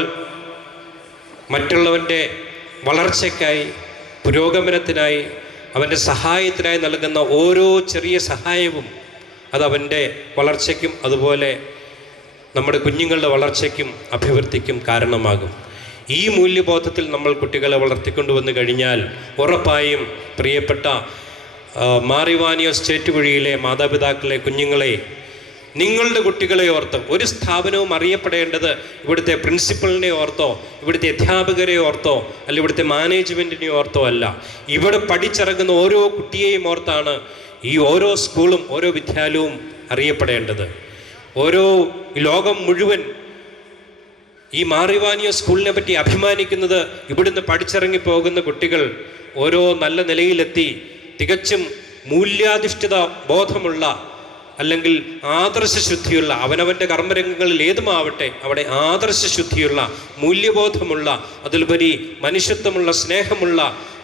മറ്റുള്ളവൻ്റെ വളർച്ചയ്ക്കായി, പുരോഗമനത്തിനായി, അവൻ്റെ സഹായത്തിനായി നൽകുന്ന ഓരോ ചെറിയ സഹായവും അത് അവൻ്റെ വളർച്ചയ്ക്കും അതുപോലെ നമ്മുടെ കുഞ്ഞുങ്ങളുടെ വളർച്ചയ്ക്കും അഭിവൃദ്ധിക്കും കാരണമാകും. ഈ മൂല്യബോധത്തിൽ നമ്മൾ കുട്ടികളെ വളർത്തിക്കൊണ്ടുവന്നു കഴിഞ്ഞാൽ ഉറപ്പായും പ്രിയപ്പെട്ട മാറിവാനിയോസ് ചേറ്റുകുഴിയിലെ മാതാപിതാക്കളെ, കുഞ്ഞുങ്ങളെ, നിങ്ങളുടെ കുട്ടികളെ ഓർത്ത് ഒരു സ്ഥാപനവും അറിയപ്പെടേണ്ടത് ഇവിടുത്തെ പ്രിൻസിപ്പളിനെ ഓർത്തോ, ഇവിടുത്തെ അധ്യാപകരെ ഓർത്തോ, അല്ല ഇവിടുത്തെ മാനേജ്മെൻറ്റിനെ ഓർത്തോ അല്ല. ഇവിടെ പഠിച്ചിറങ്ങുന്ന ഓരോ കുട്ടിയെയും ഓർത്താണ് ഈ ഓരോ സ്കൂളും ഓരോ വിദ്യാലയവും അറിയപ്പെടേണ്ടത്. ലോകം മുഴുവൻ ഈ മാറിവാനിയോ സ്കൂളിനെ പറ്റി അഭിമാനിക്കുന്നത് ഇവിടുന്ന് പഠിച്ചിറങ്ങി പോകുന്ന കുട്ടികൾ ഓരോ നല്ല നിലയിലെത്തി തികച്ചും മൂല്യാധിഷ്ഠിത ബോധമുള്ള, അല്ലെങ്കിൽ ആദർശശുദ്ധിയുള്ള, അവനവൻ്റെ കർമ്മരംഗങ്ങളിൽ ഏതുമാവട്ടെ അവിടെ ആദർശശുദ്ധിയുള്ള, മൂല്യബോധമുള്ള, അതിലുപരി മനുഷ്യത്വമുള്ള, സ്നേഹമുള്ള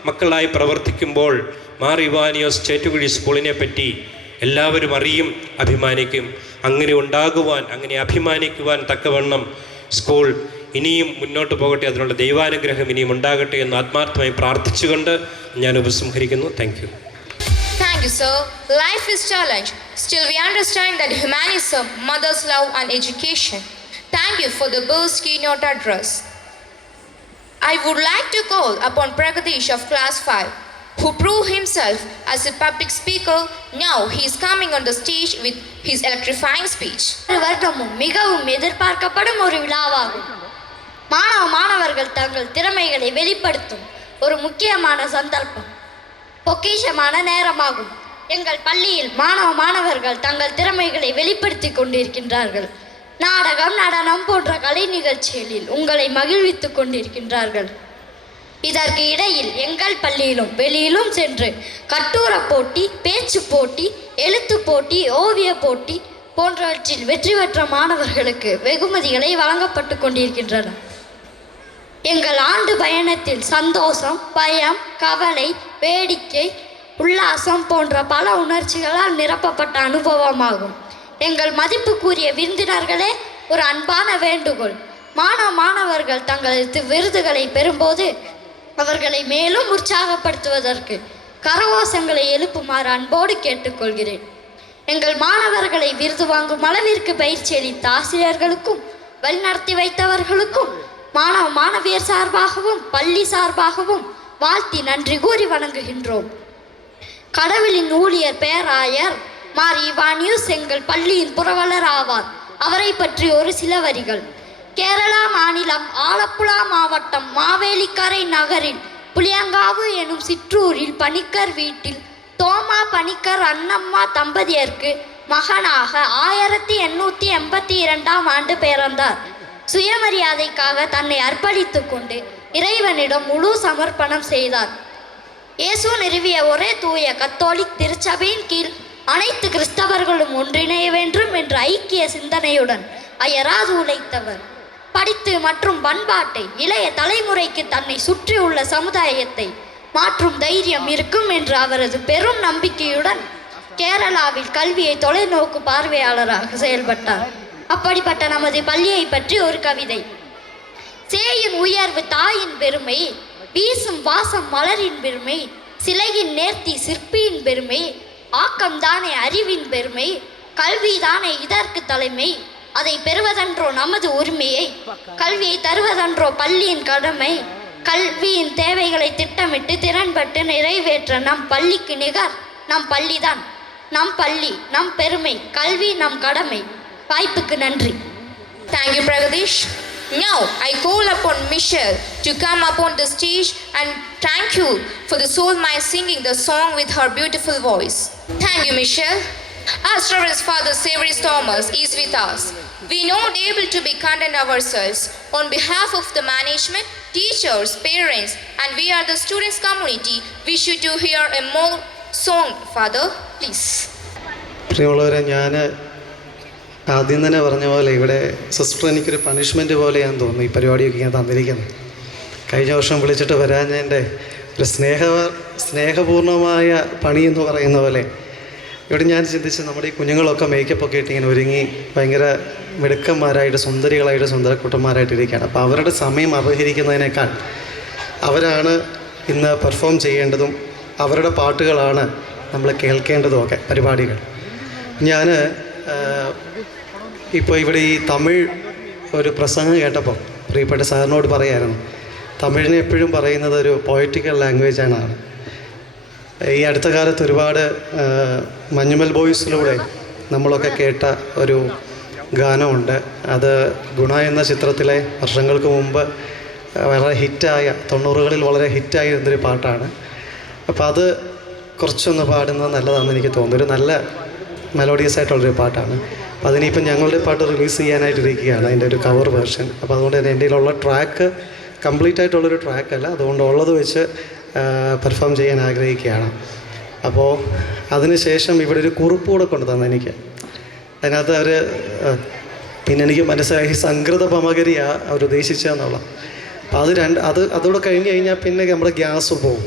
മക്കളായി പ്രവർത്തിക്കുമ്പോൾ മാറിവാനിയോസ് ചേറ്റുകുഴി സ്കൂളിനെ പറ്റി എല്ലാവരും അറിയും, അഭിമാനിക്കും. അങ്ങനെ ഉണ്ടാകുവാൻ, അങ്ങനെ അഭിമാനിക്കുവാൻ തക്കവണ്ണം സ്കൂൾ ഇനിയും മുന്നോട്ട് പോകട്ടെ, അതിനുള്ള ദൈവാനുഗ്രഹം ഇനിയും ഉണ്ടാകട്ടെ എന്ന് ആത്മാർത്ഥമായി പ്രാർത്ഥിച്ചുകൊണ്ട് ഞാൻ ഉപസംഹരിക്കുന്നു. Thank you. Thank you, sir. Life is challenge. Still, we understand that humanism, mother's love and education. Thank you for the burst keynote address. I would like to call upon Pragadish of class 5, who proved himself as a public speaker. Now he is coming on the stage with his electrifying speech. வருடமும் மிகவும் எதிர்பார்க்கப்படும் ஒரு விழாவாகும். மாணவர்கள் தங்கள் திறமைகளை வெளிப்படுத்தும் ஒரு முக்கியமான சந்தர்ப்பம், பொக்கிஷமான நேரமாகும். எங்கள் பள்ளியில் மாணவர்கள் தங்கள் திறமைகளை வெளிப்படுத்தி கொண்டிருக்கின்றார்கள். நாடகம், நடனம் போன்ற கலை நிகழ்ச்சிகளில் உங்களை மகிழ்வித்துக் கொண்டிருக்கின்றார்கள். இதற்கு இடையில் எங்கள் பள்ளியிலும் வெளியிலும் சென்று கட்டுரை போட்டி, பேச்சு போட்டி, எழுத்து போட்டி, ஓவிய போட்டி போன்றவற்றில் வெற்றி பெற்ற மாணவர்களுக்கு வெகுமதிகளை வழங்கப்பட்டு கொண்டிருக்கின்றன. எங்கள் ஆண்டு பயணத்தில் சந்தோஷம், பயம், கவலை, வேடிக்கை, உல்லாசம் போன்ற பல உணர்ச்சிகளால் நிரப்பப்பட்ட அனுபவமாகும். எங்கள் மதிப்புக்குரிய விருந்தினர்களே, ஒரு அன்பான வேண்டுகோள். மாணவர்கள் தங்களது விருதுகளை பெறும்போது அவர்களை மேலும் உற்சாகப்படுத்துவதற்கு கரகோஷங்களை எழுப்புமாறு அன்போடு கேட்டுக்கொள்கிறேன். எங்கள் மாணவர்களை விருது வாங்கும் அளவிற்கு பயிற்சி அளித்த ஆசிரியர்களுக்கும் வழிநடத்தி வைத்தவர்களுக்கும் மாணவியர் சார்பாகவும் பள்ளி சார்பாகவும் வாழ்த்தி நன்றி கூறி வணங்குகின்றோம். கடவுளின் ஊழியர் பேராயர் மார் இவானியூஸ் எங்கள் பள்ளியின் புரவலர் ஆவார். அவரை பற்றி ஒரு சில வரிகள். கேரளா மாநிலம் ஆலப்புழா மாவட்டம் மாவேலிக்கரை நகரில் புளியங்காவு எனும் சிற்றூரில் பணிக்கர் வீட்டில் தோமா பணிக்கர் அண்ணம்மா தம்பதியருக்கு மகனாக 1882ஆம் ஆண்டு பிறந்தார். சுயமரியாதைக்காக தன்னை அர்ப்பணித்து கொண்டு இறைவனிடம் முழு சமர்ப்பணம் செய்தார். இயேசு நிறுவிய ஒரே தூய கத்தோலிக் திருச்சபையின் கீழ் அனைத்து கிறிஸ்தவர்களும் ஒன்றிணைய வேண்டும் என்ற ஐக்கிய சிந்தனையுடன் அயராது உழைத்தவர். படித்து மற்றும் பண்பாட்டை இளைய தலைமுறைக்கு தன்னை சுற்றியுள்ள சமுதாயத்தை மாற்றும் தைரியம் இருக்கும் என்ற அவரது பெரும் நம்பிக்கையுடன் கேரளாவில் கல்வியை தொலைநோக்கு பார்வையாளராக செயல்பட்டார். அப்படிப்பட்ட நமது பள்ளியை பற்றி ஒரு கவிதை. சேயின் உயர்வு தாயின் பெருமை, வீசும் வாசம் மலரின் பெருமை, சிலையின் நேர்த்தி சிற்பியின் பெருமை, ஆக்கம்தானே அறிவின் பெருமை, கல்விதானே இதற்கு தலைமை, அதை பெறுவதன்றோ நமது உரிமையை, கல்வியை தருவதன்றோ பள்ளியின் கடமை, கல்வியின் தேவைகளை திட்டமிட்டு திறன்பட்டு நிறைவேற்ற நம் பள்ளிக்கு நிகர் நம் பள்ளிதான். நம் பள்ளி நம் பெருமை, கல்வி நம் கடமை. வாய்ப்புக்கு நன்றி. Thank you, Pragadish. Now I call upon Michelle to come upon the stage and thank you for the soul my singing the song with her beautiful voice. Thank you, Michelle. As Reverend Father Severus Thomas is with us, we not able to be content ourselves. On behalf of the management, teachers, parents, and we are the students community, we should to hear a more song. Father, please. പ്രിയമുള്ളവരെ, ഞാൻ ആദ്യം തന്നെ പറഞ്ഞ പോലെ ഇവിടെ sister എനിക്കൊരു punishment പോലെയാണെന്ന് തോന്നുന്നു ഈ പരിപാടിയൊക്കെ ഞാൻ തന്നിരിക്കുന്നത്. കഴിഞ്ഞ വർഷം വിളിച്ചിട്ട് വരാഞ്ഞതിൻ്റെ ഒരു സ്നേഹപൂർണ്ണമായ പണി എന്ന് പറയുന്ന പോലെ ഇവിടെ ഞാൻ ചിന്തിച്ച് നമ്മുടെ ഈ കുഞ്ഞുങ്ങളൊക്കെ മേക്കപ്പൊക്കെ ഇട്ട് ഇങ്ങനെ ഒരുങ്ങി ഭയങ്കര മിടുക്കന്മാരായിട്ട് സുന്ദരികളായിട്ട് സുന്ദരക്കുട്ടന്മാരായിട്ടിരിക്കുകയാണ്. അപ്പോൾ അവരുടെ സമയം അപഹരിക്കുന്നതിനേക്കാൾ അവരാണ് ഇന്ന് പെർഫോം ചെയ്യേണ്ടതും അവരുടെ പാട്ടുകളാണ് നമ്മൾ കേൾക്കേണ്ടതുമൊക്കെ പരിപാടികൾ. ഞാൻ ഇപ്പോൾ ഇവിടെ ഈ തമിഴ് ഒരു പ്രസംഗം കേട്ടപ്പോൾ പ്രിയപ്പെട്ട സാറിനോട് പറയായിരുന്നു, തമിഴിനെ എപ്പോഴും പറയുന്നത് ഒരു പൊയറ്റിക്കൽ ലാംഗ്വേജാണ്. ഈ അടുത്ത കാലത്ത് ഒരുപാട് മഞ്ഞുമൽ ബോയ്സിലൂടെ നമ്മളൊക്കെ കേട്ട ഒരു ഗാനമുണ്ട്. അത് ഗുണ എന്ന ചിത്രത്തിലെ വർഷങ്ങൾക്ക് മുമ്പ് വളരെ ഹിറ്റായ 90കളിൽ വളരെ ഹിറ്റായിരുന്നൊരു പാട്ടാണ്. അപ്പോൾ അത് കുറച്ചൊന്ന് പാടുന്നത് നല്ലതാണെന്ന് എനിക്ക് തോന്നുന്നു. ഒരു നല്ല മെലോഡിയസ് ആയിട്ടുള്ളൊരു പാട്ടാണ്. അപ്പോൾ അതിനിപ്പം ഞങ്ങളുടെ പാട്ട് റിലീസ് ചെയ്യാനായിട്ടിരിക്കുകയാണ്, അതിൻ്റെ ഒരു കവർ വേർഷൻ. അപ്പോൾ അതുകൊണ്ട് തന്നെ എൻ്റെ കയ്യിലുള്ള ട്രാക്ക് കംപ്ലീറ്റ് ആയിട്ടുള്ളൊരു ട്രാക്കല്ല, അതുകൊണ്ട് ഉള്ളത് വെച്ച് പെർഫോം ചെയ്യാൻ ആഗ്രഹിക്കുകയാണ്. അപ്പോൾ അതിനുശേഷം ഇവിടെ ഒരു കുറിപ്പ് കൂടെ കൊണ്ട് തന്നെ എനിക്ക് അതിനകത്ത് അവർ പിന്നെ എനിക്ക് മനസ്സിലായി സംകൃത പമകരിയാണ് അവർ ഉദ്ദേശിച്ചതെന്നുള്ള. അപ്പോൾ അതോടെ കഴിഞ്ഞ് കഴിഞ്ഞാൽ പിന്നെ നമ്മുടെ ഗ്യാസ് പോകും.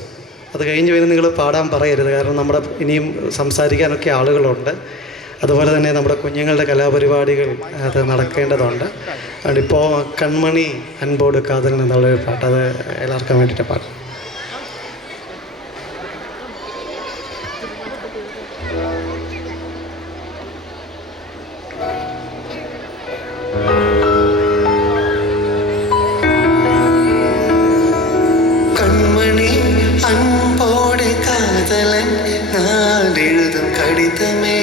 അത് കഴിഞ്ഞ് പിന്നെ നിങ്ങൾ പാടാൻ പറയരുത്, കാരണം നമ്മുടെ ഇനിയും സംസാരിക്കാനൊക്കെ ആളുകളുണ്ട്. അതുപോലെ തന്നെ നമ്മുടെ കുഞ്ഞുങ്ങളുടെ കലാപരിപാടികൾ അത് നടക്കേണ്ടതുണ്ട്. അതുകൊണ്ടിപ്പോൾ കൺമണി അൻപോട് കാതൽ എന്നുള്ളൊരു പാട്ട്, അത് എല്ലാവർക്കും വേണ്ടിയിട്ട് പാടും. கடிதமே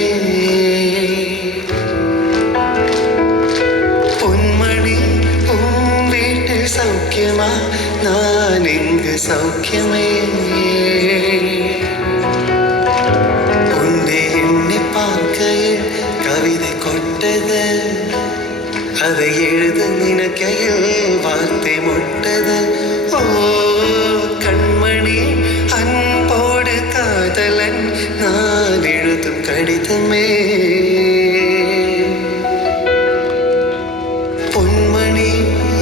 பொன்மணி உன் வீட்டில் சௌக்கியமா, நான் இங்கு സൗഖ്യമേ ഉന്നെ എണ്ണി പാർക്കയിൽ കവിത കൊട്ടത് அதை எழுத நினைக்கையில் வார்த்தை முட்டது ஓ கண்மணி அன்போடு காதலன் நான் எழுதும் கடிதமே பொன்மணி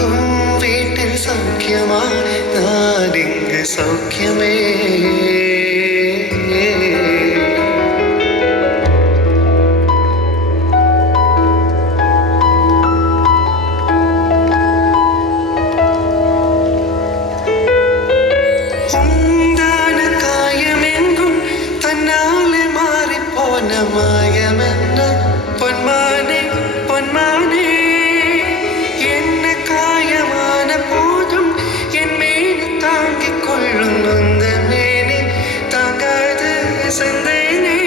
உன் வீட்டில் சௌக்கியமா நான் இங்கு சௌக்கியமே மாயமென்ன பொன்மானே பொன்மானே என்ன காயமான போதும் என் மேனி தாங்கிக் கொள்ளும் அந்த மேனி தாங்காது செந்தேனே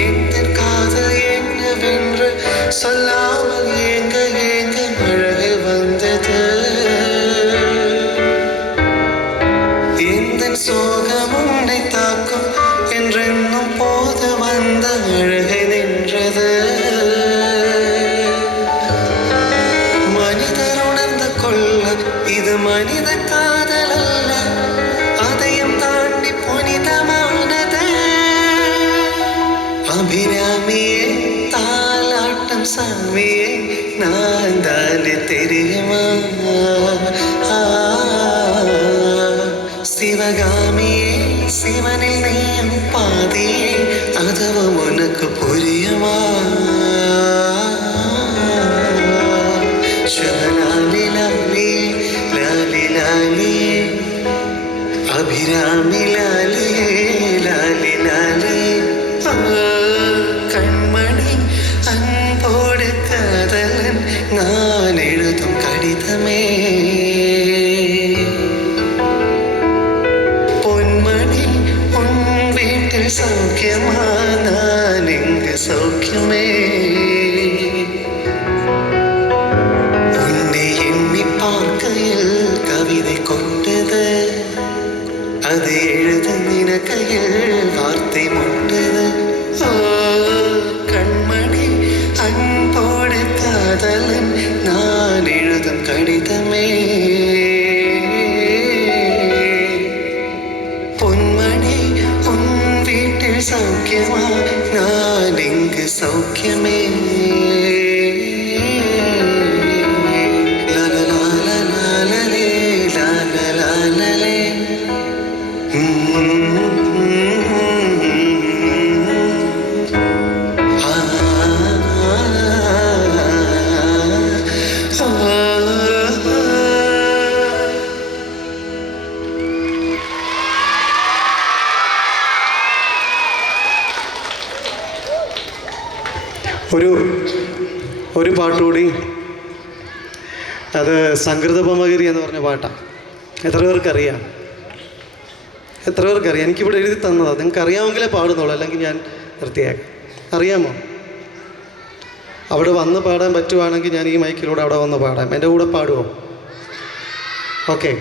எந்த காதல் என்னவென்று சொல்லாமல் ஏங்க ஏங்க அழகு வந்தது எந்த சோகம் உன்னை தாக்கும் என்றென்னும் போது வந்த அழகை நின்றது மனிதர் உணர்ந்து கொள்ள இது மனித காதல் அல்ல அதையும் தாண்டி புனிதமானது அபிராமியே தாலாட்டம் சாமியே நான் தானே தெரியுமா சிவகாமியே சிவனில் நீயும் பாதியே அதுவும் உனக்கு புரியுமா சுபலாலி லாலி லாலி லாலியே அபிராமி லாலியே லாலி லாலி கண்மணி அன்போடு காதலன் நான் எழுதும் கடிதமே சௌக்கியமா நான் இங்கு சௌக்கியமே உன்னை எண்ணி பார்க்கையில் கவிதை கொண்டது அது எழுத நினைக்கையில் வார்த்தை முட்டது ஓ கண்மணி அன்போடு காதலன் நான் எழுதும் கடிதமே சௌக்கியமா நான் இங்கு சௌக்கியமே லாலலாலலே லாலலாலலே ഒരു പാട്ടുകൂടി അത് സംകൃതപമകരി എന്ന് പറഞ്ഞ പാട്ടാണ്. എത്ര പേർക്കറിയാം? എനിക്കിവിടെ എഴുതി തന്നതാണ്. നിങ്ങൾക്ക് അറിയാമെങ്കിലേ പാടുന്നുള്ളൂ, അല്ലെങ്കിൽ ഞാൻ നിർത്തിയാക്കാം. അറിയാമോ? അവിടെ വന്ന് പാടാൻ പറ്റുവാണെങ്കിൽ ഞാൻ ഈ മൈക്കിലൂടെ അവിടെ വന്ന് പാടാം. എൻ്റെ കൂടെ പാടുമോ? ഓക്കെ.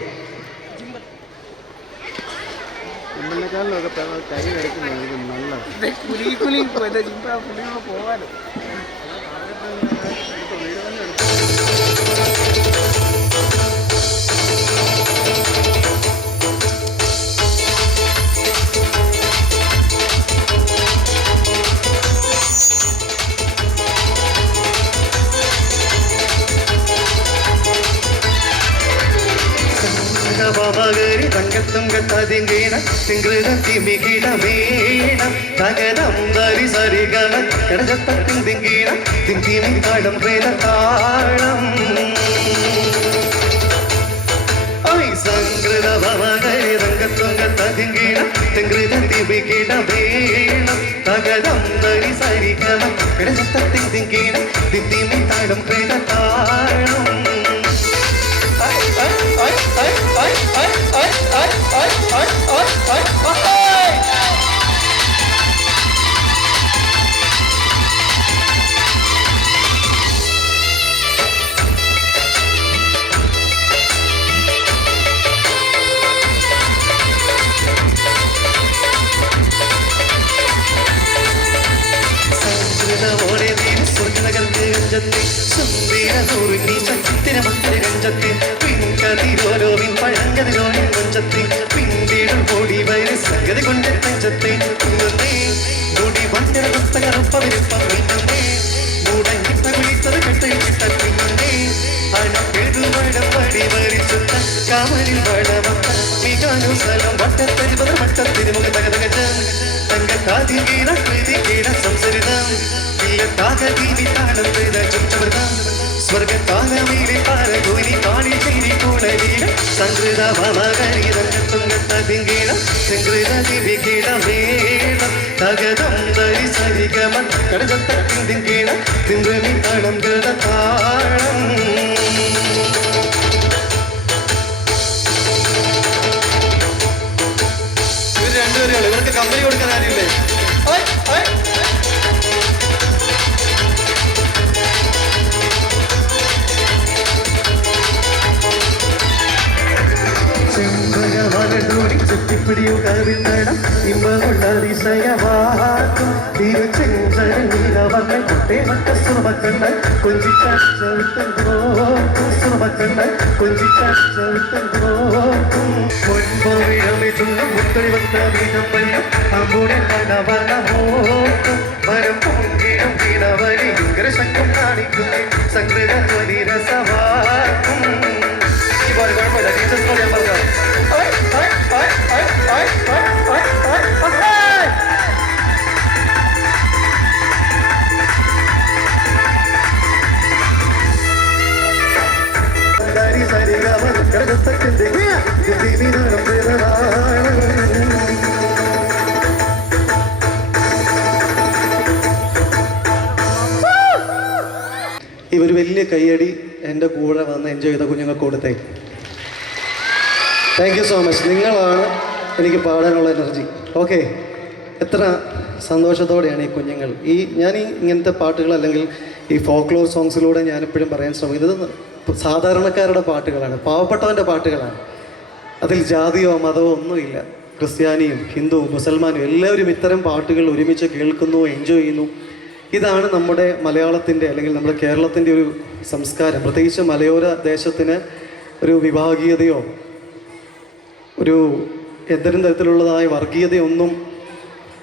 மகரி தங்கத்தும் கத்ததிங்கீன திங்கிட திமிகிட வீணம் தகதம் தரி சரிகல கடஜத்தத்தின் திங்கீட திங்கினி தாடம் வேத தாளம் சங்கிருத மகரி தங்கத்தும் கத்ததிங்கீன திங்கிட திமிகிட வீணம் தகதம் தரி சரிகல கடஜத்தத்தின் திங்கீட திங்கினி தாடம் வேத தாளம் നെഞ്ചത്തെ പിൻകതിരോലോവിൻ പഴങ്കതിരോലിൻ കൊഞ്ചത്തെ പിന്തിടും പൊടി വയറ് സംഗതി കൊണ്ട് നെഞ്ചത്തെ കുന്നേ മുടി വഞ്ചന പുസ്തകറുപ്പവിരുപ്പം പിന്നേ മുടങ്ങിട്ട വിളിച്ചത് കെട്ടിച്ചിട്ട പിന്നേ അണക്കെടുവടം പടി വരിച്ചുത്ത കാമലിൽ വളവത്ത മികാനുസലം വട്ടത്തരിപത വട്ടത്തിരുമുഖ തകതകജ തങ്കത്താതി ഗീത പ്രീതി ഗീത സംസരിതം ഇല്ലത്താക ജീവിതാളം ചെയ്ത ചുറ്റവൃതം സ്വർഗത്താലമീലെ പാരഗോരി പാടി ചെയ്തി കൂടലീല സംകൃത ഭമകരീതത്തുങ്കത്തതിങ്കീട സംകൃത ദിവികീട വേദം തകതം ധരി സരിഗമ കടജത്തീട തിന്ദ്രമി താളം കൃത താളം ഇവർ രണ്ടുപേരെയുള്ളൂ. ഇവർക്ക് കമ്പനി കൊടുക്കാൻ ആരില്ലേ? ചുറ്റിപ്പിടിയുകവിന്നടം ഇമ്പമുള്ളതിശയവാക്കും തിരുച്ചെഞ്ചരങ്ങൾ കൊട്ടേമറ്റ സുമക്കങ്ങൾ കൊഞ്ചിച്ചുമക്കങ്ങൾ കൊഞ്ചിച്ചും മുൻപോവിടമിട്ടുള്ള മുത്തടി വന്ന വീടമ്പള്ളം അമ്പൂടെ കടവണമോക്കും മരം പൊങ്കിടും വീണവരി ശങ്കം കാണിക്കുന്നേ സംകൃത ധ്വനി രസവാക്കും കുഴപ്പമില്ല ടീച്ചേഴ്സ് പോലെ ഞാൻ പറഞ്ഞു ഈ ഒരു വലിയ കയ്യടി എൻ്റെ കൂടെ വന്ന് എൻജോയ് ചെയ്ത കുഞ്ഞുങ്ങൾക്ക് കൊടുത്തേ. Thank you so much. നിങ്ങളാണ് എനിക്ക് പാടാനുള്ള എനർജി. ഓക്കെ, എത്ര സന്തോഷത്തോടെയാണ് ഈ കുഞ്ഞുങ്ങൾ ഞാൻ ഇങ്ങനത്തെ പാട്ടുകൾ അല്ലെങ്കിൽ ഈ ഫോക്ലോർ സോങ്സിലൂടെ ഞാനെപ്പോഴും പറയാൻ ശ്രമിക്കുന്നത് സാധാരണക്കാരുടെ പാട്ടുകളാണ്, പാവപ്പെട്ടവൻ്റെ പാട്ടുകളാണ്. അതിൽ ജാതിയോ മതമോ ഒന്നുമില്ല. ക്രിസ്ത്യാനിയും ഹിന്ദുവും മുസൽമാനും എല്ലാവരും ഇത്തരം പാട്ടുകൾ ഒരുമിച്ച് കേൾക്കുന്നു, എൻജോയ് ചെയ്യുന്നു. ഇതാണ് നമ്മുടെ മലയാളത്തിൻ്റെ അല്ലെങ്കിൽ നമ്മുടെ കേരളത്തിൻ്റെ ഒരു സംസ്കാരം. പ്രത്യേകിച്ച് മലയോര ദേശത്തിന് ഒരു വിഭാഗീയതയോ ഒരു എന്തെങ്കിലും തരത്തിലുള്ളതായ വർഗീയതയൊന്നും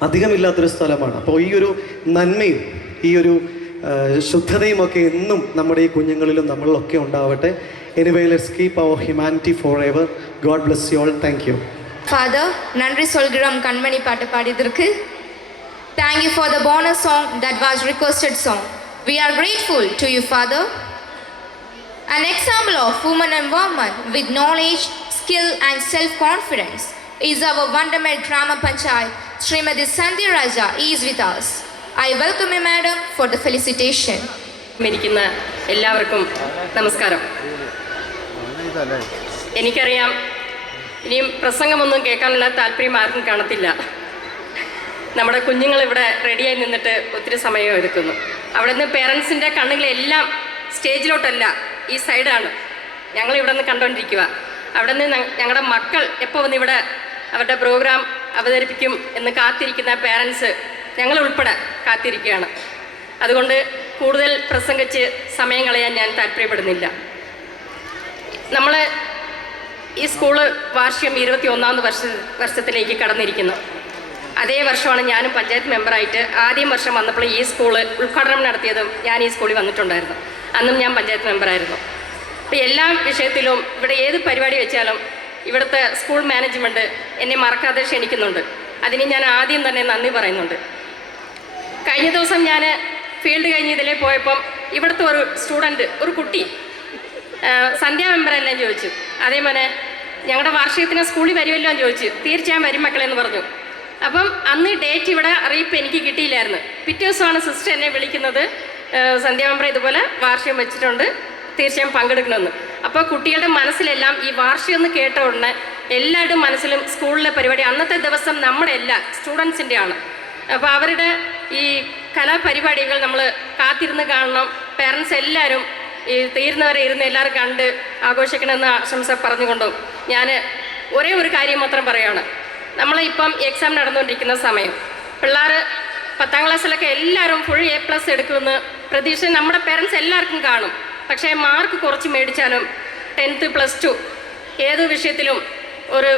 അധികമില്ലാത്തൊരു സ്ഥലമാണ്. അപ്പോൾ ഈ ഒരു നന്മയും ഈ ഒരു ശുദ്ധതയും ഒക്കെ എന്നും നമ്മുടെ ഈ കുഞ്ഞുങ്ങളിലും നമ്മളിലൊക്കെ ഉണ്ടാവട്ടെ. Anyway, let's keep our humanity forever. God bless you all. Thank you. Father, நன்றி சொல்கிறோம் கண்மணி பாட்டு பாடியதற்கு. Thank you for the bonus song that was requested song. We are grateful to you, Father. An example of woman empowerment with knowledge, skill and self-confidence is our Vandamed Grama Panchayat. Srimati Sandhya Raja is with us. I welcome you, madam, for the felicitation. ഇരിക്കുന്ന എല്ലാവർക്കും നമസ്കാരം. എനിക്കറിയാം ഇനിയും പ്രസംഗമൊന്നും കേൾക്കാനുള്ള താല്പര്യം ആർക്കും കാണത്തില്ല. നമ്മുടെ കുഞ്ഞുങ്ങൾ ഇവിടെ റെഡിയായി നിന്നിട്ട് ഒത്തിരി സമയം എടുക്കുന്നു. അവിടെ നിന്ന് പേരൻസിൻ്റെ കണ്ണുകളെല്ലാം സ്റ്റേജിലോട്ടല്ല, ഈ സൈഡാണ്. ഞങ്ങൾ ഇവിടെ നിന്ന് കണ്ടുകൊണ്ടിരിക്കുക. അവിടെ നിന്ന് ഞങ്ങളുടെ മക്കൾ എപ്പോൾ വന്ന് ഇവിടെ അവരുടെ പ്രോഗ്രാം അവതരിപ്പിക്കും എന്ന് കാത്തിരിക്കുന്ന പേരൻസ് ഞങ്ങളുൾപ്പെടെ കാത്തിരിക്കുകയാണ്. അതുകൊണ്ട് കൂടുതൽ പ്രസംഗിച്ച് സമയം കളയാൻ ഞാൻ താല്പര്യപ്പെടുന്നില്ല. നമ്മൾ ഈ സ്കൂള് വാർഷികം 21ാം വർഷത്തിലേക്ക് കടന്നിരിക്കുന്നു. അതേ വർഷമാണ് ഞാനും പഞ്ചായത്ത് മെമ്പറായിട്ട് ആദ്യം വർഷം വന്നപ്പോൾ ഈ സ്കൂള് ഉദ്ഘാടനം നടത്തിയതും ഞാൻ ഈ സ്കൂളിൽ വന്നിട്ടുണ്ടായിരുന്നു. അന്നും ഞാൻ പഞ്ചായത്ത് മെമ്പറായിരുന്നു. അപ്പോൾ എല്ലാ വിഷയത്തിലും ഇവിടെ ഏത് പരിപാടി വെച്ചാലും ഇവിടുത്തെ സ്കൂൾ മാനേജ്മെൻറ്റ് എന്നെ മറക്കാതെ ക്ഷണിക്കുന്നുണ്ട്. അതിന് ഞാൻ ആദ്യം തന്നെ നന്ദി പറയുന്നുണ്ട്. കഴിഞ്ഞ ദിവസം ഞാൻ ഫീൽഡ് കഴിഞ്ഞ് ഇതിലേ പോയപ്പം ഇവിടുത്തെ ഒരു സ്റ്റുഡൻറ്റ്, ഒരു കുട്ടി സന്ധ്യ മെമ്പറെല്ലാം ചോദിച്ചു. അതേപോലെ ഞങ്ങളുടെ വാർഷികത്തിന് സ്കൂളിൽ വരുമല്ലോ എന്ന് ചോദിച്ചു. തീർച്ചയായും വരും മക്കളെന്ന് പറഞ്ഞു. അപ്പം അന്ന് ഡേറ്റ് ഇവിടെ അറിയിപ്പ് എനിക്ക് കിട്ടിയില്ലായിരുന്നു. പിറ്റേ ദിവസമാണ് സിസ്റ്റർ എന്നെ വിളിക്കുന്നത്, സന്ധ്യ മെമ്പർ ഇതുപോലെ വാർഷികം വെച്ചിട്ടുണ്ട്, തീർച്ചയായും പങ്കെടുക്കണമെന്ന്. അപ്പോൾ കുട്ടികളുടെ മനസ്സിലെല്ലാം ഈ വാർഷികം എന്ന് കേട്ട ഉടനെ എല്ലാവരുടെയും മനസ്സിലും സ്കൂളിലെ പരിപാടി അന്നത്തെ ദിവസം നമ്മുടെ എല്ലാ സ്റ്റുഡൻസിൻ്റെ ആണ്. അപ്പോൾ അവരുടെ ഈ കലാപരിപാടികൾ നമ്മൾ കാത്തിരുന്ന് കാണണം. പേരൻസ് എല്ലാവരും ഈ തീരുന്നവരെ ഇരുന്ന് എല്ലാവരും കണ്ട് ആഘോഷിക്കണമെന്ന് ആശംസ പറഞ്ഞുകൊണ്ടും ഞാൻ ഒരേ ഒരു കാര്യം മാത്രം പറയുകയാണ്. നമ്മളിപ്പം എക്സാം നടന്നുകൊണ്ടിരിക്കുന്ന സമയം പിള്ളേർ 10ാം ക്ലാസ്സിലൊക്കെ എല്ലാവരും ഫുൾ A+ എടുക്കുമെന്ന് പ്രതീക്ഷ നമ്മുടെ പേരൻസ് എല്ലാവർക്കും കാണും. പക്ഷേ മാർക്ക് കുറച്ച് മേടിച്ചാലും 10th +2 ഏത് വിഷയത്തിലും ഒരു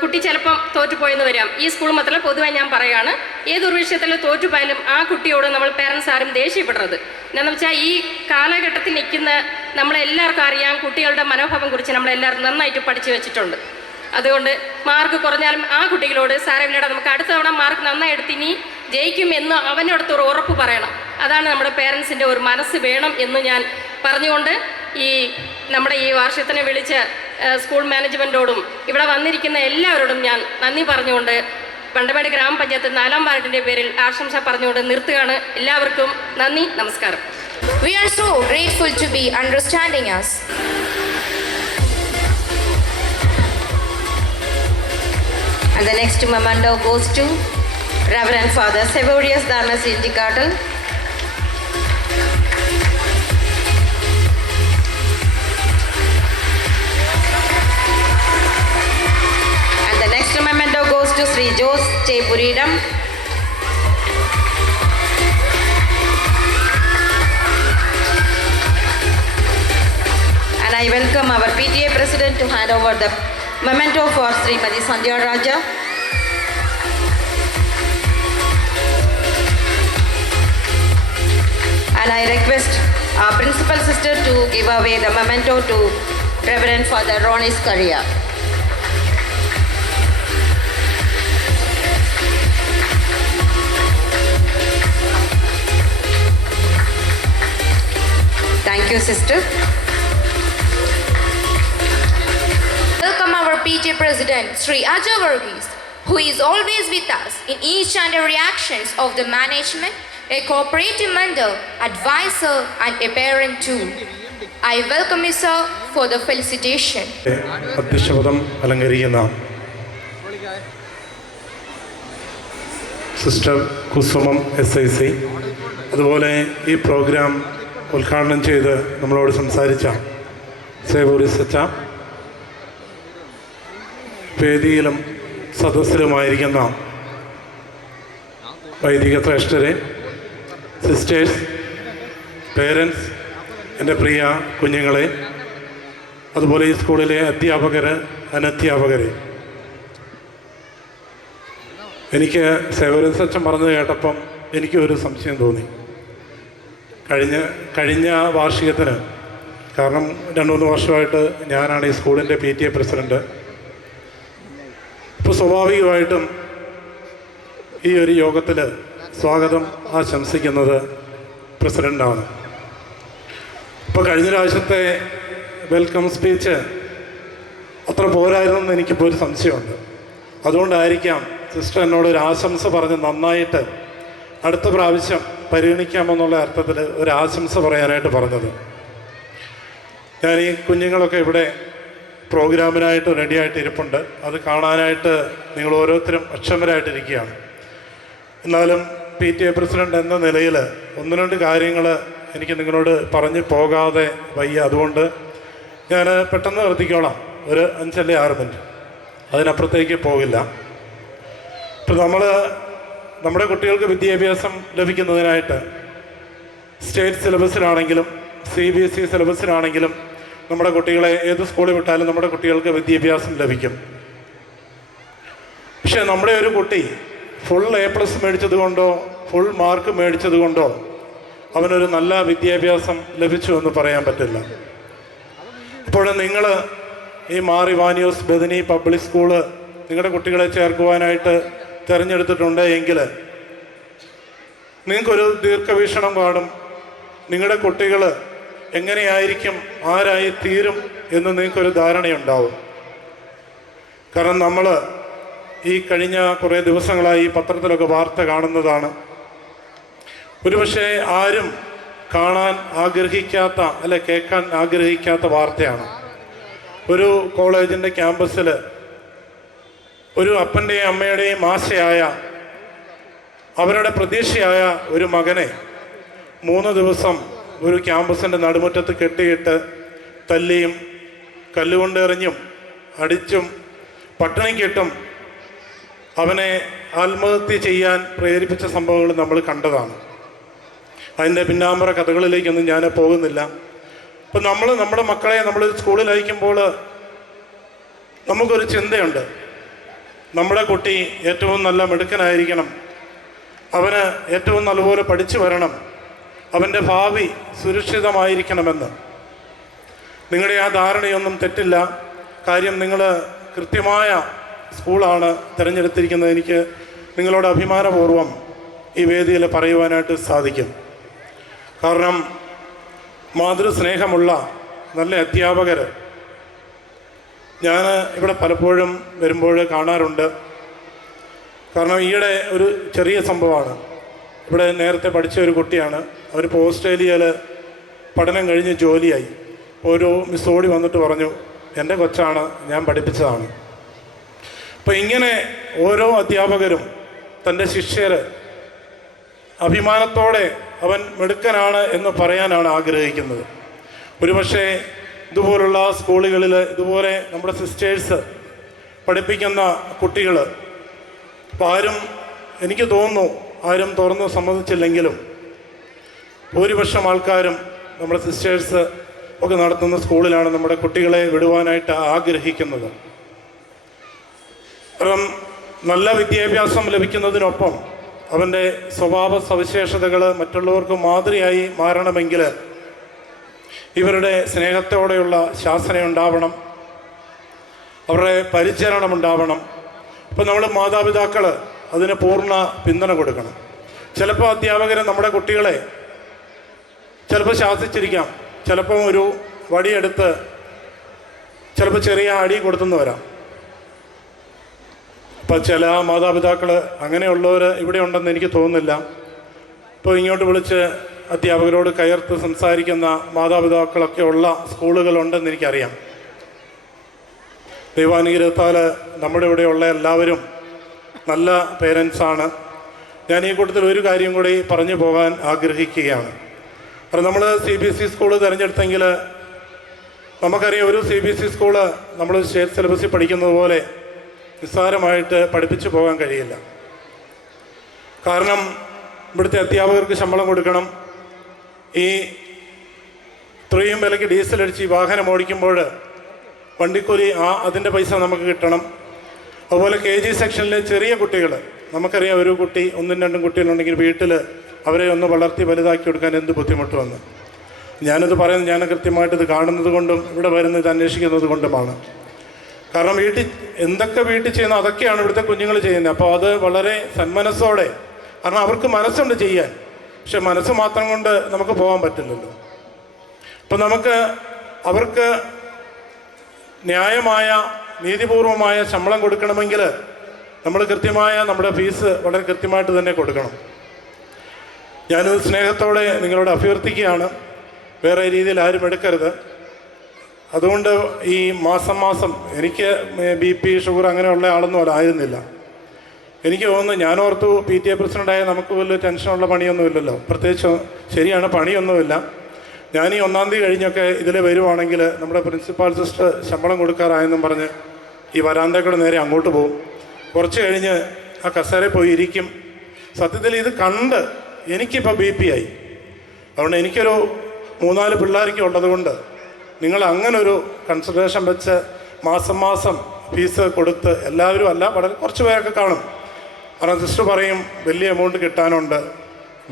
കുട്ടി ചിലപ്പം തോറ്റുപോയെന്ന് വരാം. ഈ സ്കൂൾ മാത്രമല്ല, പൊതുവായി ഞാൻ പറയുകയാണ്, ഏതൊരു വിഷയത്തിൽ തോറ്റുപോയാലും ആ കുട്ടിയോട് നമ്മൾ പേരൻസ് ആരും ദേഷ്യപ്പെടരുത്. എന്താണെന്ന് വെച്ചാൽ ഈ കാലഘട്ടത്തിൽ നിൽക്കുന്ന നമ്മളെല്ലാവർക്കും അറിയാം, കുട്ടികളുടെ മനോഭാവം കുറിച്ച് നമ്മളെല്ലാവരും നന്നായിട്ട് പഠിച്ചു വെച്ചിട്ടുണ്ട്. അതുകൊണ്ട് മാർക്ക് കുറഞ്ഞാലും ആ കുട്ടികളോട് സാരമില്ലടാ, നമുക്ക് അടുത്ത തവണ മാർക്ക് നന്നായി എടുത്തിനി ജയിക്കുമെന്ന് അവനോടത്തൊരു ഉറപ്പ് പറയണം. അതാണ് നമ്മുടെ പേരൻസിൻ്റെ ഒരു മനസ്സ് വേണം എന്ന് ഞാൻ പറഞ്ഞുകൊണ്ട് നമ്മുടെ ഈ വാർഷികത്തിനെ വിളിച്ച സ്കൂൾ മാനേജ്മെൻറ്റോടും ഇവിടെ വന്നിരിക്കുന്ന എല്ലാവരോടും ഞാൻ നന്ദി പറഞ്ഞുകൊണ്ട് പണ്ടമേട് ഗ്രാമപഞ്ചായത്ത് 4ാം വാർഡിൻ്റെ പേരിൽ ആശംസ പറഞ്ഞുകൊണ്ട് നിർത്തുകയാണ്. എല്ലാവർക്കും നന്ദി, നമസ്കാരം. We are so grateful to be understanding us. And the next memento goes to Reverend Father Severius Danas Indicatl. And the next memento goes to Sri Jose Chepuridam. And I welcome our PTA President to hand over the memento for Srimati Sandhya Raja. And I request our principal sister to give away the memento to Reverend Father Ronis Karia. Thank you, sister. Welcome our PTA President, Sri Ajay Varghese, who is always with us in each and every actions of the management, a cooperative mentor, advisor and a parent too. I welcome you, sir, for the felicitation. അധ്യക്ഷപദം അലങ്കരിക്കുന്ന sister Kusumam SIC, അതുപോലെ ഈ programme ഉദ്ഘാടനം ചെയ്ത് നമ്മളോട് സംസാരിച്ച സേവൂരിസ് അച്ഛ, വേദിയിലും സദസ്സിലുമായിരിക്കുന്ന വൈദിക ശ്രേഷ്ഠരെ, സിസ്റ്റേഴ്സ്, പേരൻസ്, എൻ്റെ പ്രിയ കുഞ്ഞുങ്ങളെ, അതുപോലെ ഈ സ്കൂളിലെ അധ്യാപകർ, അനധ്യാപകരെ, എനിക്ക് സേവരൻസ് അച്ഛൻ പറഞ്ഞത് കേട്ടപ്പം എനിക്കൊരു സംശയം തോന്നി. കഴിഞ്ഞ വാർഷികത്തിന്, കാരണം 2-3 വർഷമായിട്ട് ഞാനാണ് ഈ സ്കൂളിൻ്റെ PTA പ്രസിഡൻറ്റ്. ഇപ്പോൾ സ്വാഭാവികമായിട്ടും ഈ ഒരു യോഗത്തിൽ സ്വാഗതം ആശംസിക്കുന്നത് പ്രസിഡൻ്റാണ്. ഇപ്പോൾ കഴിഞ്ഞ പ്രാവശ്യത്തെ വെൽക്കം സ്പീച്ച് അത്ര പോരായിരുന്നെന്ന് എനിക്കിപ്പോൾ ഒരു സംശയമുണ്ട്. അതുകൊണ്ടായിരിക്കാം സിസ്റ്റർ എന്നോടൊരു ആശംസ പറഞ്ഞ് നന്നായിട്ട് അടുത്ത പ്രാവശ്യം പരിഗണിക്കാമെന്നുള്ള അർത്ഥത്തിൽ ഒരു ആശംസ പറയാനായിട്ട് പറഞ്ഞത്. ഞാൻ ഈ കുഞ്ഞുങ്ങളൊക്കെ ഇവിടെ പ്രോഗ്രാമിനായിട്ട് റെഡിയായിട്ട് ഇരിപ്പുണ്ട്. അത് കാണാനായിട്ട് നിങ്ങൾ ഓരോരുത്തരും അക്ഷമരായിട്ടിരിക്കുകയാണ്. എന്നാലും PTA പ്രസിഡൻ്റ് എന്ന നിലയിൽ 1-2 കാര്യങ്ങൾ എനിക്ക് നിങ്ങളോട് പറഞ്ഞു പോകാതെ വയ്യ. അതുകൊണ്ട് ഞാൻ പെട്ടെന്ന് നിർത്തിക്കോളാം. ഒരു 5 അല്ലെങ്കിൽ 6 മിനിറ്റ്, അതിനപ്പുറത്തേക്ക് പോകില്ല. ഇപ്പം നമ്മുടെ കുട്ടികൾക്ക് വിദ്യാഭ്യാസം ലഭിക്കുന്നതിനായിട്ട് സ്റ്റേറ്റ് സിലബസിലാണെങ്കിലും CBSE സിലബസിലാണെങ്കിലും നമ്മുടെ കുട്ടികളെ ഏത് സ്കൂളിൽ വിട്ടാലും നമ്മുടെ കുട്ടികൾക്ക് വിദ്യാഭ്യാസം ലഭിക്കും. പക്ഷേ നമ്മുടെ ഒരു കുട്ടി ഫുൾ A+ മേടിച്ചത് കൊണ്ടോ ഫുൾ മാർക്ക് മേടിച്ചത് കൊണ്ടോ അവനൊരു നല്ല വിദ്യാഭ്യാസം ലഭിച്ചു എന്ന് പറയാൻ പറ്റില്ല. ഇപ്പോൾ നിങ്ങൾ ഈ മാർ ഇവാനിയോസ് ബദനി പബ്ലിക് സ്കൂള് നിങ്ങളുടെ കുട്ടികളെ ചേർക്കുവാനായിട്ട് തിരഞ്ഞെടുത്തിട്ടുണ്ട് എങ്കിൽ നിങ്ങൾക്കൊരു ദീർഘവീക്ഷണം കാണും. നിങ്ങളുടെ കുട്ടികൾ എങ്ങനെയായിരിക്കും, ആരായി തീരും എന്ന് നിങ്ങൾക്കൊരു ധാരണയുണ്ടാവും. കാരണം നമ്മൾ ഈ കഴിഞ്ഞ കുറേ ദിവസങ്ങളായി പത്രത്തിലൊക്കെ വാർത്ത കാണുന്നതാണ്. ഒരുപക്ഷെ ആരും കാണാൻ ആഗ്രഹിക്കാത്ത അല്ലെ കേൾക്കാൻ ആഗ്രഹിക്കാത്ത വാർത്തയാണ്. ഒരു കോളേജിൻ്റെ ക്യാമ്പസിൽ ഒരു അപ്പൻ്റെയും അമ്മയുടെയും ആശയായ, അവരുടെ പ്രതീക്ഷയായ ഒരു മകനെ 3 ദിവസം ഒരു ക്യാമ്പസിൻ്റെ നടുമുറ്റത്ത് കെട്ടിയിട്ട് തല്ലിയും കല്ലുകൊണ്ടെറിഞ്ഞും അടിച്ചും പട്ടിണിക്കിട്ടും അവനെ ആത്മഹത്യ ചെയ്യാൻ പ്രേരിപ്പിച്ച സംഭവങ്ങൾ നമ്മൾ കണ്ടതാണ്. അതിൻ്റെ പിന്നാമ്പറ കഥകളിലേക്കൊന്നും ഞാൻ പോകുന്നില്ല. ഇപ്പം നമ്മുടെ മക്കളെ നമ്മളൊരു സ്കൂളിൽ അയക്കുമ്പോൾ നമുക്കൊരു ചിന്തയുണ്ട്, നമ്മുടെ കുട്ടി ഏറ്റവും നല്ല മിടുക്കനായിരിക്കണം, അവന് ഏറ്റവും നല്ലപോലെ പഠിച്ചു വരണം, അവൻ്റെ ഭാവി സുരക്ഷിതമായിരിക്കണമെന്ന്. നിങ്ങളുടെ ആ ധാരണയൊന്നും തെറ്റില്ല. കാര്യം നിങ്ങൾ കൃത്യമായ സ്കൂളാണ് തിരഞ്ഞെടുത്തിരിക്കുന്നത്. എനിക്ക് നിങ്ങളോട് അഭിമാനപൂർവ്വം ഈ വേദിയിൽ പറയുവാനായിട്ട് സാധിക്കും. കാരണം മാതൃസ്നേഹമുള്ള നല്ല അധ്യാപകർ ഞാൻ ഇവിടെ പലപ്പോഴും വരുമ്പോൾ കാണാറുണ്ട്. കാരണം ഈയിടെ ഒരു ചെറിയ സംഭവമാണ്. ഇവിടെ നേരത്തെ പഠിച്ച ഒരു കുട്ടിയാണ്, അവരിപ്പോൾ ഓസ്ട്രേലിയയിൽ പഠനം കഴിഞ്ഞ് ജോലിയായി. ഒരു മിസ് ഓടി വന്നിട്ട് പറഞ്ഞു, എൻ്റെ കൊച്ചാണ്, ഞാൻ പഠിപ്പിച്ചതാണ്. അപ്പോൾ ഇങ്ങനെ ഓരോ അധ്യാപകരും തൻ്റെ ശിഷ്യർ അഭിമാനത്തോടെ അവൻ മിടുക്കനാണ് എന്ന് പറയാനാണ് ആഗ്രഹിക്കുന്നത്. ഒരുപക്ഷെ ഇതുപോലുള്ള സ്കൂളുകളിൽ ഇതുപോലെ നമ്മുടെ സിസ്റ്റേഴ്സ് പഠിപ്പിക്കുന്ന കുട്ടികൾ ഇപ്പോൾ ആരും, എനിക്ക് തോന്നുന്നു, ആരും തുറന്ന് സമ്മതിച്ചില്ലെങ്കിലും ഭൂരിപക്ഷം ആൾക്കാരും നമ്മുടെ സിസ്റ്റേഴ്സ് ഒക്കെ നടത്തുന്ന സ്കൂളിലാണ് നമ്മുടെ കുട്ടികളെ വിടുവാനായിട്ട് ആഗ്രഹിക്കുന്നത്. കാരണം നല്ല വിദ്യാഭ്യാസം ലഭിക്കുന്നതിനൊപ്പം അവൻ്റെ സ്വഭാവ സവിശേഷതകൾ മറ്റുള്ളവർക്ക് മാതൃകയായി മാറണമെങ്കിൽ ഇവരുടെ സ്നേഹത്തോടെയുള്ള ശാസന ഉണ്ടാവണം, അവരുടെ പരിചരണം ഉണ്ടാവണം. അപ്പോൾ നമ്മൾ മാതാപിതാക്കൾ അതിന് പൂർണ്ണ പിന്തുണ കൊടുക്കണം. ചിലപ്പോൾ അധ്യാപകർ നമ്മുടെ കുട്ടികളെ ചിലപ്പോൾ ശാസിച്ചിരിക്കാം, ചിലപ്പോൾ ഒരു വടിയെടുത്ത് ചിലപ്പോൾ ചെറിയ അടി കൊടുത്തെന്ന് വരാം. അപ്പോൾ ചില മാതാപിതാക്കൾ അങ്ങനെയുള്ളവർ ഇവിടെ ഉണ്ടെന്ന് എനിക്ക് തോന്നുന്നില്ല. ഇപ്പോൾ ഇങ്ങോട്ട് വിളിച്ച് അധ്യാപകരോട് കയർത്ത് സംസാരിക്കുന്ന മാതാപിതാക്കളൊക്കെ ഉള്ള സ്കൂളുകളുണ്ടെന്ന് എനിക്കറിയാം. ദൈവാനുഗ്രഹത്താൽ നമ്മുടെ ഇവിടെയുള്ള എല്ലാവരും നല്ല പേരൻസാണ്. ഞാൻ ഈ കൂട്ടത്തിൽ ഒരു കാര്യം കൂടി പറഞ്ഞു പോകാൻ ആഗ്രഹിക്കുകയാണ്. കാരണം നമ്മൾ CBSE സ്കൂള് തിരഞ്ഞെടുത്തെങ്കിൽ നമുക്കറിയാം, ഒരു CBSE സ്കൂള് നമ്മൾ സ്റ്റേറ്റ് സിലബസിൽ പഠിക്കുന്നത് പോലെ നിസ്സാരമായിട്ട് പഠിപ്പിച്ചു പോകാൻ കഴിയില്ല. കാരണം ഇവിടുത്തെ അധ്യാപകർക്ക് ശമ്പളം കൊടുക്കണം, ഈ ഇത്രയും വിലയ്ക്ക് ഡീസൽ അടിച്ച് ഈ വാഹനം ഓടിക്കുമ്പോൾ വണ്ടിക്കൂലി അതിൻ്റെ പൈസ നമുക്ക് കിട്ടണം. അതുപോലെ KG സെക്ഷനിലെ ചെറിയ കുട്ടികൾ, നമുക്കറിയാം ഒരു കുട്ടി 1-2 കുട്ടികളുണ്ടെങ്കിൽ വീട്ടിൽ അവരെ ഒന്ന് വളർത്തി വലുതാക്കി കൊടുക്കാൻ എന്ത് ബുദ്ധിമുട്ടുമെന്ന്. ഞാനിത് പറയുന്നത് ഞാൻ കൃത്യമായിട്ട് ഇത് കാണുന്നത് കൊണ്ടും ഇവിടെ വരുന്നത് ഇത് അന്വേഷിക്കുന്നത് കൊണ്ടുമാണ്. കാരണം എന്തൊക്കെ വീട്ടിൽ ചെയ്യുന്നു അതൊക്കെയാണ് ഇവിടുത്തെ കുഞ്ഞുങ്ങൾ ചെയ്യുന്നത്. അപ്പോൾ അത് വളരെ സന്മനസ്സോടെ, കാരണം അവർക്ക് മനസ്സുണ്ട് ചെയ്യാൻ, പക്ഷെ മനസ്സ് മാത്രം കൊണ്ട് നമുക്ക് പോകാൻ പറ്റില്ലല്ലോ. അപ്പം നമുക്ക് അവർക്ക് ന്യായമായ നീതിപൂർവമായ ശമ്പളം കൊടുക്കണമെങ്കിൽ നമ്മൾ കൃത്യമായ നമ്മുടെ ഫീസ് വളരെ കൃത്യമായിട്ട് തന്നെ കൊടുക്കണം. ഞാനിത് സ്നേഹത്തോടെ നിങ്ങളോട് അഭ്യർത്ഥിക്കുകയാണ്, വേറെ രീതിയിൽ ആരും എടുക്കരുത്. അതുകൊണ്ട് ഈ മാസം എനിക്ക് BP ഷുഗർ അങ്ങനെയുള്ള ആളൊന്നും ആയിരുന്നില്ല. എനിക്ക് തോന്നുന്നു, ഞാനോർത്തു PTA പ്രസിഡൻ്റായ നമുക്ക് വലിയ ടെൻഷനുള്ള പണിയൊന്നുമില്ലല്ലോ, പ്രത്യേകിച്ച് ശരിയാണ്, പണിയൊന്നുമില്ല. ഞാൻ ഈ 1-ാം തീയതി കഴിഞ്ഞൊക്കെ ഇതിൽ വരുവാണെങ്കിൽ നമ്മുടെ പ്രിൻസിപ്പാൾ സിസ്റ്റർ ശമ്പളം കൊടുക്കാറായെന്നും പറഞ്ഞ് ഈ വരാന്തയുടെ നേരെ അങ്ങോട്ട് പോകും. കുറച്ച് കഴിഞ്ഞ് ആ കസേരയിൽ പോയി ഇരിക്കും. സത്യത്തിൽ ഇത് കണ്ട് എനിക്കിപ്പോൾ BP ആയി. അതുകൊണ്ട് എനിക്കൊരു 3-4 പിള്ളേർക്ക് ഉള്ളതുകൊണ്ട് നിങ്ങൾ അങ്ങനൊരു കൺസിഡറേഷൻ വെച്ച് മാസം ഫീസ് കൊടുത്ത്, എല്ലാവരും അല്ല, വളരെ കുറച്ച് പേരൊക്കെ കാണും. കാരണം സിസ്റ്റർ പറയും വലിയ എമൗണ്ട് കിട്ടാനുണ്ട്,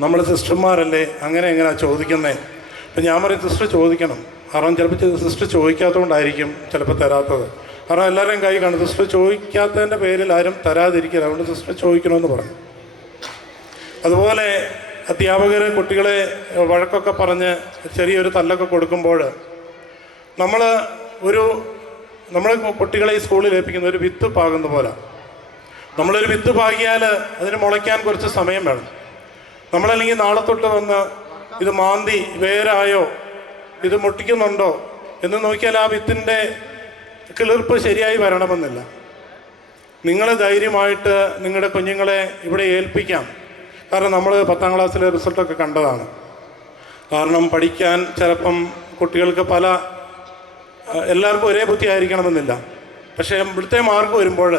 നമ്മൾ സിസ്റ്റർമാരല്ലേ, അങ്ങനെ എങ്ങനെയാണ് ചോദിക്കുന്നത്. അപ്പം ഞാൻ പറയും സിസ്റ്റർ ചോദിക്കണം. കാരണം ചിലപ്പോൾ സിസ്റ്റർ ചോദിക്കാത്തതുകൊണ്ടായിരിക്കും ചിലപ്പോൾ തരാത്തത്. കാരണം എല്ലാവരുടെയും കൈ കാണും. സിസ്റ്റർ ചോദിക്കാത്തതിൻ്റെ പേരിൽ ആരും തരാതിരിക്കില്ല, അതുകൊണ്ട് സിസ്റ്റർ ചോദിക്കണമെന്ന് പറഞ്ഞു. അതുപോലെ അധ്യാപകർ കുട്ടികളെ വഴക്കൊക്കെ പറഞ്ഞ് ചെറിയൊരു തല്ലൊക്കെ കൊടുക്കുമ്പോൾ നമ്മൾ കുട്ടികളെ ഈ സ്കൂളിൽ ഏൽപ്പിക്കുന്ന ഒരു വിത്ത് പാകുന്ന പോലെ. നമ്മളൊരു വിത്ത് പാകിയാൽ അതിന് മുളയ്ക്കാൻ കുറച്ച് സമയം വേണം. നമ്മളല്ലെങ്കിൽ നാളെ തൊട്ട് വന്ന് ഇത് മാന്തി വേരായോ, ഇത് മുട്ടിക്കുന്നുണ്ടോ എന്ന് നോക്കിയാൽ ആ വിത്തിൻ്റെ കിളിർപ്പ് ശരിയായി വരണമെന്നില്ല. നിങ്ങൾ ധൈര്യമായിട്ട് നിങ്ങളുടെ കുഞ്ഞുങ്ങളെ ഇവിടെ ഏൽപ്പിക്കാം. കാരണം നമ്മൾ 10-ാം ക്ലാസ്സിലെ റിസൾട്ടൊക്കെ കണ്ടതാണ്. കാരണം പഠിക്കാൻ ചിലപ്പം കുട്ടികൾക്ക് എല്ലാവർക്കും ഒരേ ബുദ്ധി ആയിരിക്കണമെന്നില്ല. പക്ഷേ ഇവിടുത്തെ മാർക്ക് വരുമ്പോൾ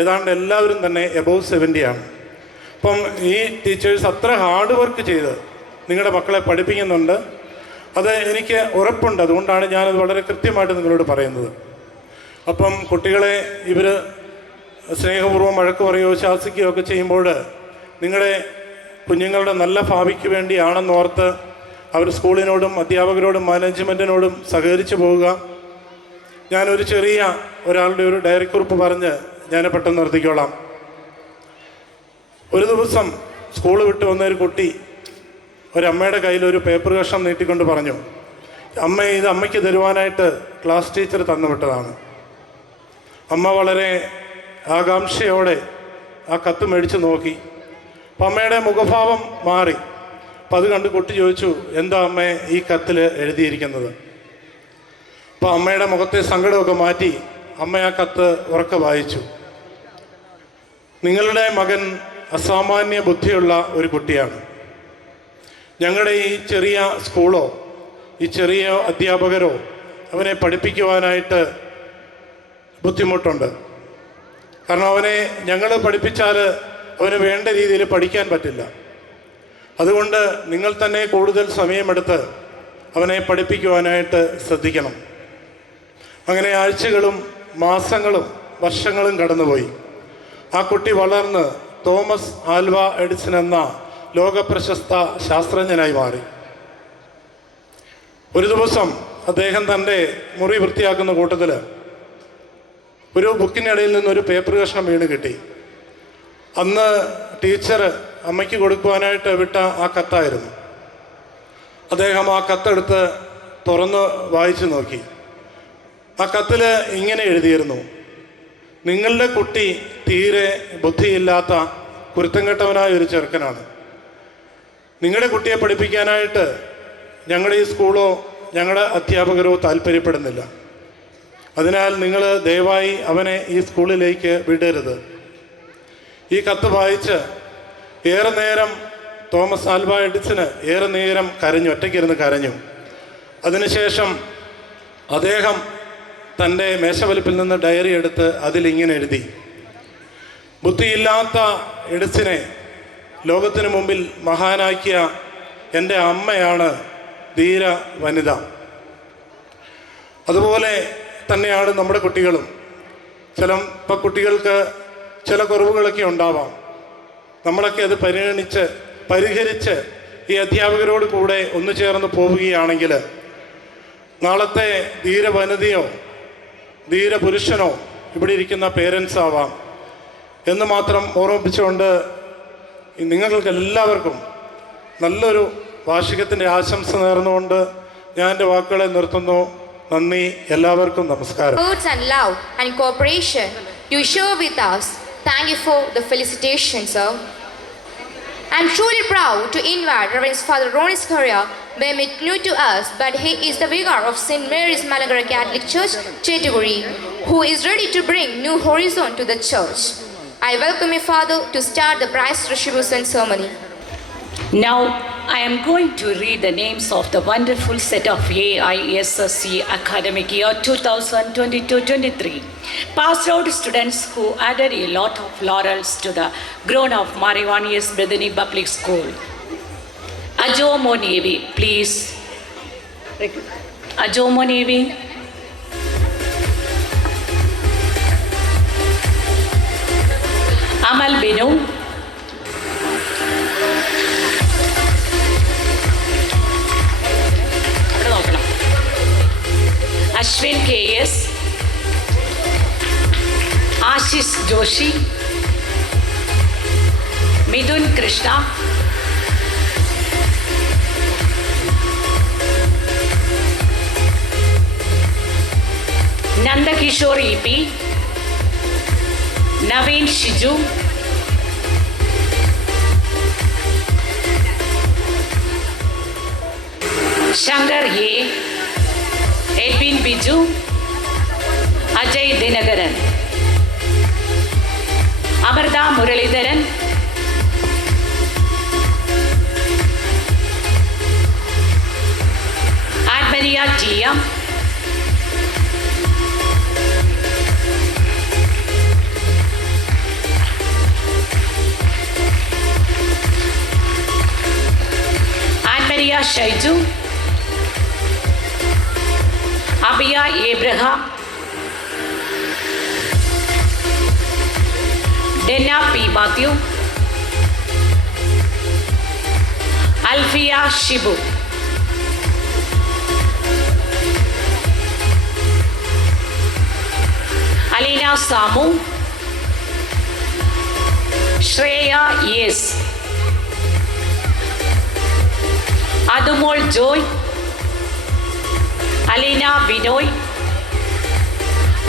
ഏതാണ്ട് എല്ലാവരും തന്നെ എബോവ് 70 ആണ്. അപ്പം ഈ ടീച്ചേഴ്സ് അത്ര ഹാർഡ് വർക്ക് ചെയ്ത് നിങ്ങളുടെ മക്കളെ പഠിപ്പിക്കുന്നുണ്ട്. അത് എനിക്ക് ഉറപ്പുണ്ട്. അതുകൊണ്ടാണ് ഞാനത് വളരെ കൃത്യമായിട്ട് നിങ്ങളോട് പറയുന്നത്. അപ്പം കുട്ടികളെ ഇവർ സ്നേഹപൂർവ്വം വഴക്ക് പറയുകയോ ശാസിക്കുകയോ ഒക്കെ ചെയ്യുമ്പോൾ നിങ്ങളുടെ കുഞ്ഞുങ്ങളുടെ നല്ല ഭാവിക്ക് വേണ്ടിയാണെന്നോർത്ത് അവർ സ്കൂളിനോടും അധ്യാപകരോടും മാനേജ്മെൻറ്റിനോടും സഹകരിച്ചു പോവുക. ഞാനൊരു ചെറിയ ഒരാളുടെ ഒരു ഡയറി കുറിപ്പ് പറഞ്ഞ് ഞാൻ പെട്ടെന്ന് നിർത്തിക്കോളാം. ഒരു ദിവസം സ്കൂൾ വിട്ട് വന്ന ഒരു കുട്ടി ഒരമ്മയുടെ കയ്യിൽ ഒരു പേപ്പർ കഷ്ണം നീട്ടിക്കൊണ്ട് പറഞ്ഞു, അമ്മ ഇത് അമ്മയ്ക്ക് തരുവാനായിട്ട് ക്ലാസ് ടീച്ചർ തന്നുവിട്ടതാണ്. അമ്മ വളരെ ആകാംക്ഷയോടെ ആ കത്ത് മേടിച്ച് നോക്കി. അപ്പം അമ്മയുടെ മുഖഭാവം മാറി. അപ്പം അത് കണ്ട് കുട്ടി ചോദിച്ചു, എന്താ അമ്മേ ഈ കത്തിൽ എഴുതിയിരിക്കുന്നത്? അപ്പോൾ അമ്മയുടെ മുഖത്തെ സങ്കടമൊക്കെ മാറ്റി അമ്മ ആ കത്ത് ഉറക്കെ വായിച്ചു. നിങ്ങളുടെ മകൻ അസാമാന്യ ബുദ്ധിയുള്ള ഒരു കുട്ടിയാണ്. ഞങ്ങളുടെ ഈ ചെറിയ സ്കൂളോ ഈ ചെറിയ അധ്യാപകരോ അവനെ പഠിപ്പിക്കുവാനായിട്ട് ബുദ്ധിമുട്ടുണ്ട്. കാരണം അവനെ ഞങ്ങൾ പഠിപ്പിച്ചാൽ അവന് വേണ്ട രീതിയിൽ പഠിക്കാൻ പറ്റില്ല. അതുകൊണ്ട് നിങ്ങൾ തന്നെ കൂടുതൽ സമയമെടുത്ത് അവനെ പഠിപ്പിക്കുവാനായിട്ട് ശ്രദ്ധിക്കണം. അങ്ങനെ ആഴ്ചകളും മാസങ്ങളും വർഷങ്ങളും കടന്നുപോയി. ആ കുട്ടി വളർന്ന് തോമസ് ആൽവ എഡിസൺ എന്ന ലോകപ്രശസ്ത ശാസ്ത്രജ്ഞനായി മാറി. ഒരു ദിവസം അദ്ദേഹം തൻ്റെ മുറി വൃത്തിയാക്കുന്ന കൂട്ടത്തിൽ ഒരു ബുക്കിനിടയിൽ നിന്നൊരു പേപ്പർ കഷ്ണം വീണ് കിട്ടി. അന്ന് ടീച്ചർ അമ്മയ്ക്ക് കൊടുക്കുവാനായിട്ട് വിട്ട ആ കത്തായിരുന്നു. അദ്ദേഹം ആ കത്തെടുത്ത് തുറന്ന് വായിച്ചു നോക്കി. ആ കത്തിൽ ഇങ്ങനെ എഴുതിയിരുന്നു, നിങ്ങളുടെ കുട്ടി തീരെ ബുദ്ധിയില്ലാത്ത കുരുത്തം കെട്ടവനായ ഒരു ചെറുക്കനാണ്. നിങ്ങളുടെ കുട്ടിയെ പഠിപ്പിക്കാനായിട്ട് ഞങ്ങളുടെ ഈ സ്കൂളോ ഞങ്ങളുടെ അധ്യാപകരോ താല്പര്യപ്പെടുന്നില്ല. അതിനാൽ നിങ്ങൾ ദയവായി അവനെ ഈ സ്കൂളിലേക്ക് വിടരുത്. ഈ കത്ത് വായിച്ച് ഏറെ നേരം തോമസ് ആൽവ എഡിസന് ഏറെ നേരം കരഞ്ഞു, ഒറ്റയ്ക്കിരുന്ന് കരഞ്ഞു. അതിനുശേഷം അദ്ദേഹം തൻ്റെ മേശവലിപ്പിൽ നിന്ന് ഡയറി എടുത്ത് അതിലിങ്ങനെ എഴുതി, ബുദ്ധിയില്ലാത്ത എഡിസനെ ലോകത്തിന് മുമ്പിൽ മഹാനാക്കിയ എൻ്റെ അമ്മയാണ് ധീര വനിത. അതുപോലെ തന്നെയാണ് നമ്മുടെ കുട്ടികളും. ഇപ്പം കുട്ടികൾക്ക് ചില കുറവുകളൊക്കെ ഉണ്ടാവാം. നമ്മളൊക്കെ അത് പരിഹരിച്ച് ഈ അധ്യാപകരോട് കൂടെ ഒന്നു ചേർന്ന് പോവുകയാണെങ്കിൽ നാളത്തെ ധീരവനിതയോ ധീരപുരുഷനോ ഇവിടെ ഇരിക്കുന്ന പേരൻസ് ആവാം എന്ന് മാത്രം ഓർമ്മിപ്പിച്ചുകൊണ്ട് നിങ്ങൾക്ക് എല്ലാവർക്കും നല്ലൊരു വാർഷികത്തിൻ്റെ ആശംസ നേർന്നുകൊണ്ട് ഞാൻ എൻ്റെ വാക്കുകളെ നിർത്തുന്നു. നന്ദി, എല്ലാവർക്കും നമസ്കാരം. Words and love and cooperation you share with us. Thank you for the felicitations, sir. I'm truly proud to invite Reverend Father Ronis Correa, may it new to us, but he is the vicar of St. Mary's Malankara Catholic Church, Chetuguri, who is ready to bring new horizon to the church. I welcome you, Father, to start the prize distribution ceremony. Now, I am going to read the names of the wonderful set of AISSC academic year 2022-23 passed out students who added a lot of laurels to the crown of Mariwani's Bethany Public School. Ajo Monevi, please. Ajo Monevi. Amal Binu. Ashwin K.S. Ashish Joshi. Midun Krishna. Nandakishore E.P. Naveen Shiju. Shankar A. Edwin Biju, Ajay Dinagaran, Amarda Muralidharan, Admaria Tia, Admaria Shaiju, Denna P. Matthew, Alfia Shibu, Alina Samu, Shreya Yes, Adumol Joy, Alina Binoy,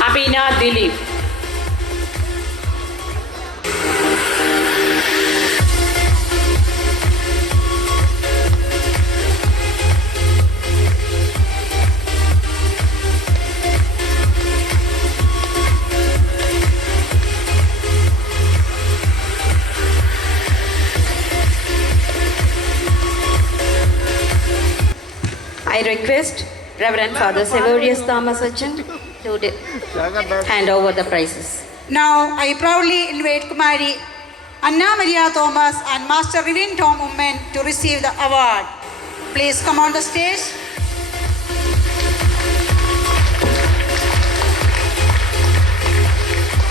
Abina Dilip. I request Reverend Father Severius Thomasachan to hand over the prizes. Now I proudly invite Kumari Anna Maria Thomas and Master Rivin Tom Ummen to receive the award. Please come on the stage.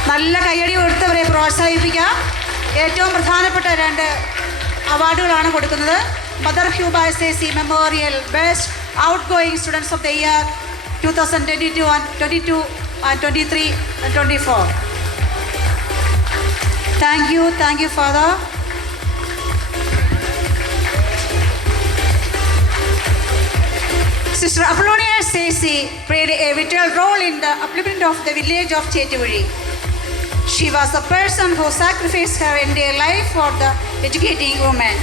നല്ല കയ്യടി കൊടുത്തവരെ പ്രോത്സാഹിപ്പിക്കാം. ഏറ്റവും പ്രധാനപ്പെട്ട 2 അവാർഡുകളാണ് കൊടുക്കുന്നത്. Mother ഹ്യൂബ SAC memorial best outgoing students of the year 2022 and 23 and 24. Thank you, Father. Sister Apollonia SAC played a vital role in the upliftment of the village of Chetuvuri. She was a person who sacrificed her entire life for the educating women.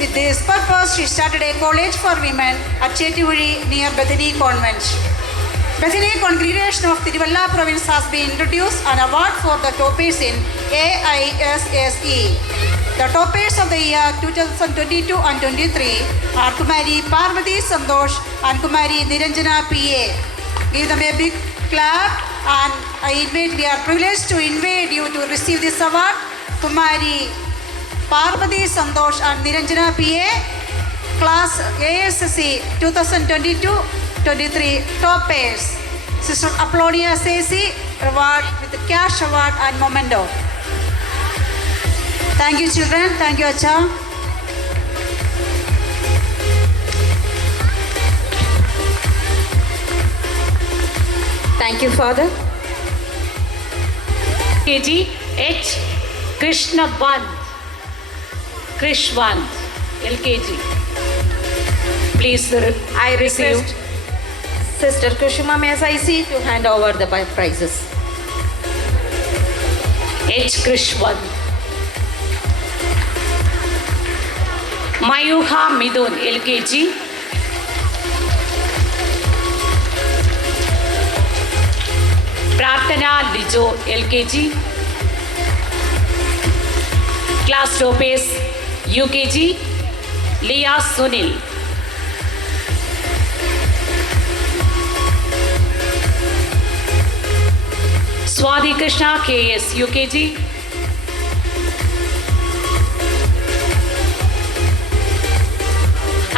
With this purpose, she started a college for women at Chetuvuri near Bethany Convent. Bethany Congregation of Tiruvalla Province has been introduced an award for the toppers in AISSE. The toppers of the year 2022 and 23 are Kumari Parvati Santosh and Kumari Niranjana PA. Give them a big clap, and we are privileged to invite you to receive this award. Kumari Parvati Santosh and Niranjana PA, class ASSE 2022-23 toppers. Sister Apollonia SAC award with the cash award and memento. Thank you, children. Thank you, Acha. Thank you, Father. KG H. Krishwant, LKG. Please, I request Sister Kushuma SIC to hand over the prizes. H. Krishwant. Mayuha Midun, LKG. Prarthana Dijo, LKG. Class toppers UKG, Leah Sunil. Swati Krishna KS, UKG.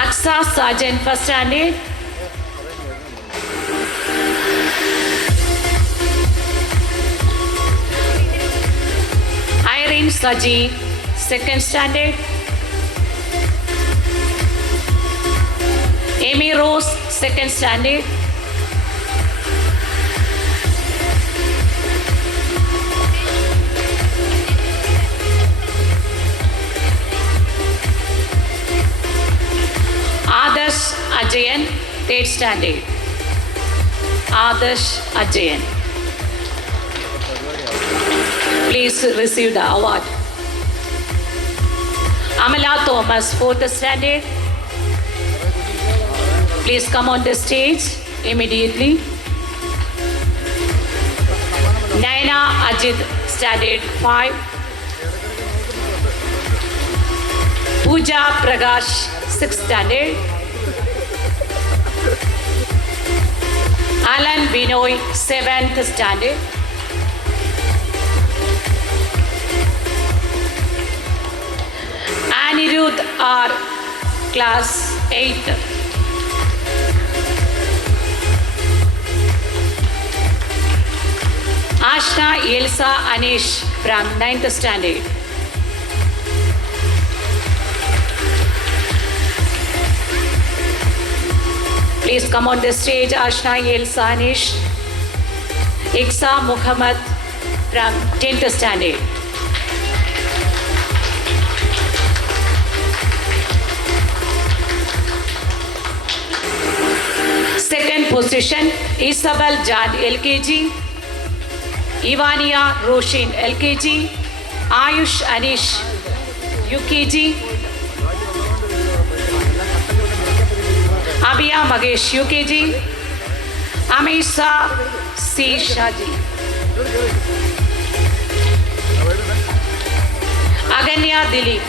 Aksa Sajan, first standard. Irene Saji, second standard. Amy Rose, second standard. Adarsh Ajayan, third standard. Adarsh Ajayan. Please receive the award. Amala Thomas, fourth standard. Please come on the stage immediately. Naina Ajit, standard 5. Pooja Prakash, sixth standard. Alan Binoy, seventh standard. Anirudh R, class 8th. Elsa Anish from 9th standard. Please come on the stage, Ashna Elsa Anish. Iksa Muhammad from 10th standard. Second position, Isabel Jan LKG, Ivania Roshin LKG, Ayush Anish UKG, Abia Magesh UKG, Amisa C Shaji, Aganya Dilip,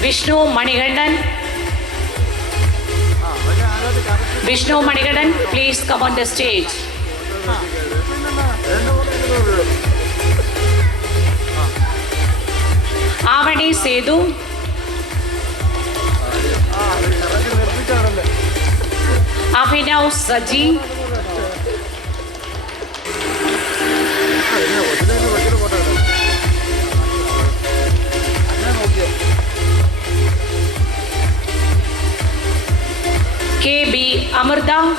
Vishnu Manigandan. Vishnu Manigandan, please come on the stage. Avani Sedu. Abhinav Saji. KB Amarda.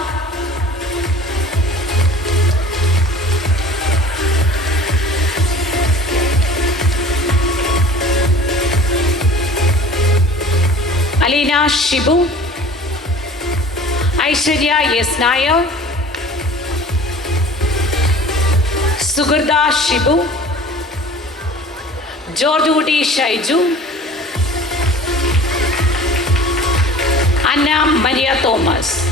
Alina Shibu. Aishwarya S. Nair. Sugurda Shibu. George Woody Shaiju. Anna Maria Thomas.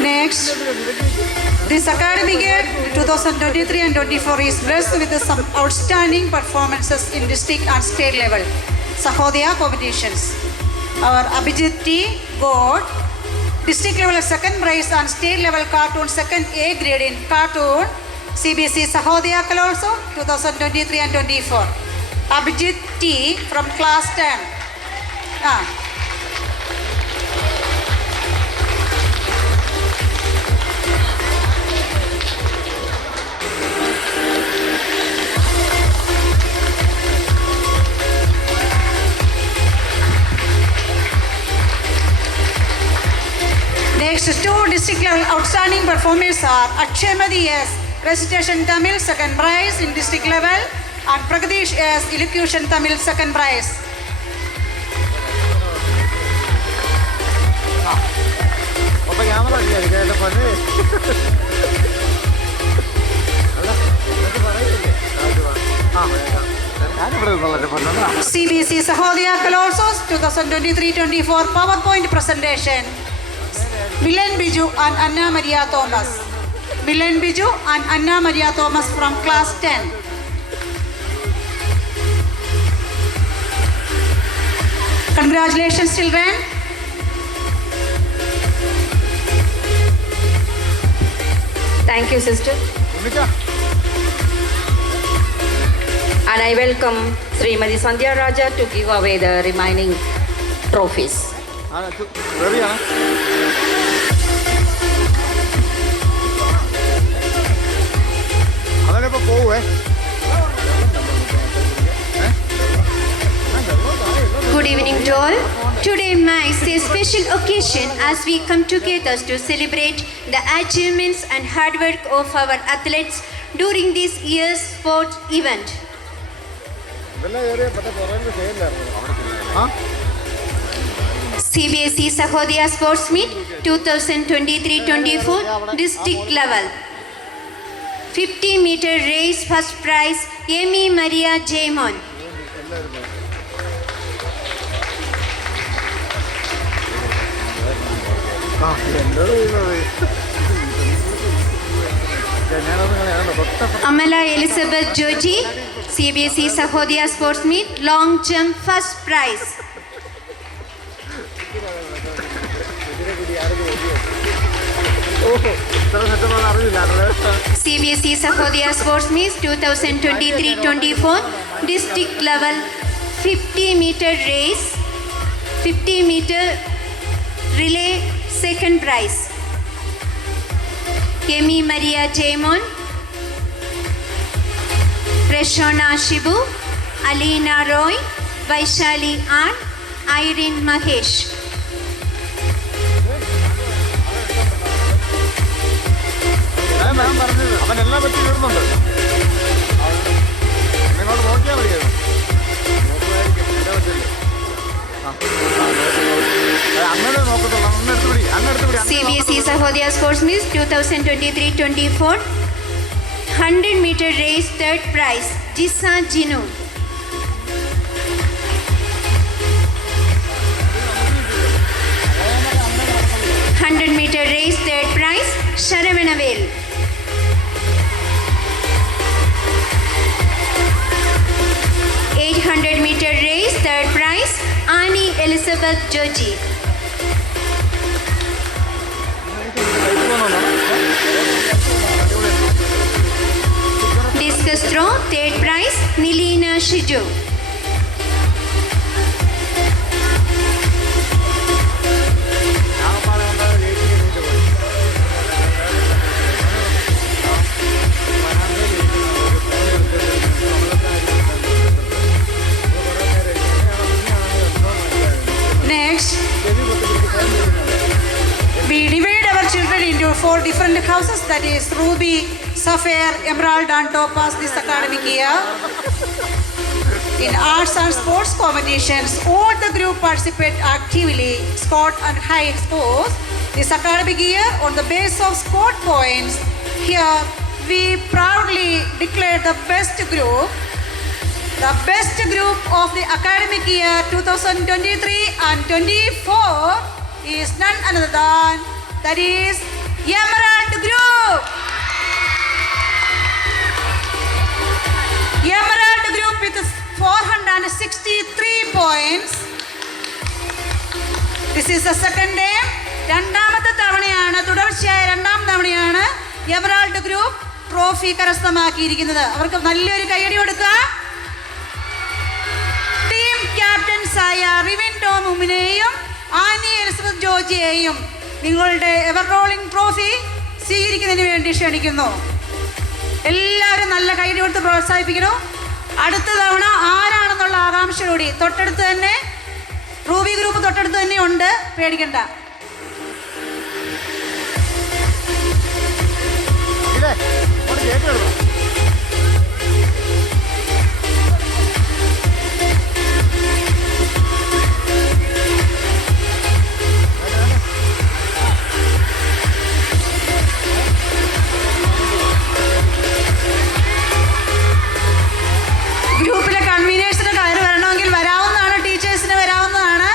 Next, this academic year 2023 and 24 is blessed with some outstanding performances in district and state level Sahodaya competitions. Our Abhijit T got district level second prize and state level cartoon second A grade in cartoon CBSE Sahodaya Kalorso 2023 and 24. Abhijit T from class 10. Next, two district level outstanding performers are Akshemadi S. Recitation Tamil second prize in district level and Pragadish S. Elocution Tamil second prize. CBC Sahodaya Colossus 2023-24 PowerPoint presentation. Milan Biju and Anna Maria Thomas. Milan Biju and Anna Maria Thomas from class 10. Congratulations, children. Thank you, sister. And I welcome Srimati Sandhya Raja to give away the remaining trophies. Good evening to all. Today marks a special occasion as we come together to celebrate the achievements and hard work of our athletes during this year's sports event. CBSE Sahodaya Sports Meet 2023-24 district level. 50-meter race first prize, Amy Maria Jaimon. Amala Elizabeth Joji, CBSE Sahodaya Sports Meet, long jump first prize. CBSE Sahodaya Sports Meet 2023-24 district level 50-meter race, 50-meter relay second prize. Amy Maria Jaimon, Reshona Shibu, Alina Roy, Vaishali Ann, Irene Mahesh. അവനെല്ലാം പറ്റി തീർന്നുണ്ട്. നിങ്ങളോട് നോക്കിയാൽ മതിയായിരുന്നു. അങ്ങനെ നോക്കത്തുള്ളൂ. CBSE Sahodaya Sports Meet 2023-24 100-meter race third prize, Jisa Jinu. Meter race third prize, Sharavanavel. Meter race third prize, Annie Elizabeth Joji. Discus throw third prize, Nilina Shiju. Next, we divide our children into 4 different houses, that is Ruby, Sapphire, Emerald and Topaz this academic year. In arts and sports competitions, all the group participate actively, scored and high scores this academic year on the basis of scored points. Here, we proudly declare the best group. The best group of the academic year 2023 and 24 is none other than, that is, Emerald Group. Emerald Group with 463 points. This is the second day. രണ്ടാമത്തെ തവണയാണ്, തുടർച്ചയായ രണ്ടാം തവണയാണ് emerald group trophy കരസ്ഥമാക്കിയിരിക്കുന്നത്. അവർക്ക് നല്ലൊരു കയ്യടി കൊടുക്കുക. Team ക്യാപ്റ്റൻസായ റിവിൻ ടോമുമിനെയും Annie Elizabeth ജോർജിയെയും നിങ്ങളുടെ എവർ റോളിംഗ് ട്രോഫി സ്വീകരിക്കുന്നതിന് വേണ്ടി ക്ഷണിക്കുന്നു. എല്ലാവരും നല്ല കയ്യടി കൊടുത്ത് പ്രോത്സാഹിപ്പിക്കണം. അടുത്ത തവണ ആരാണെന്നുള്ള ആകാംക്ഷയോടെ തൊട്ടടുത്ത് തന്നെ റൂബി ഗ്രൂപ്പ് തൊട്ടടുത്ത് തന്നെ ഉണ്ട്, പേടിക്കണ്ട. ഗ്രൂപ്പിലെ കൺവീനേഴ്സിന് കയറി വരണമെങ്കിൽ വരാവുന്നതാണ്, ടീച്ചേഴ്സിന് വരാവുന്നതാണ്.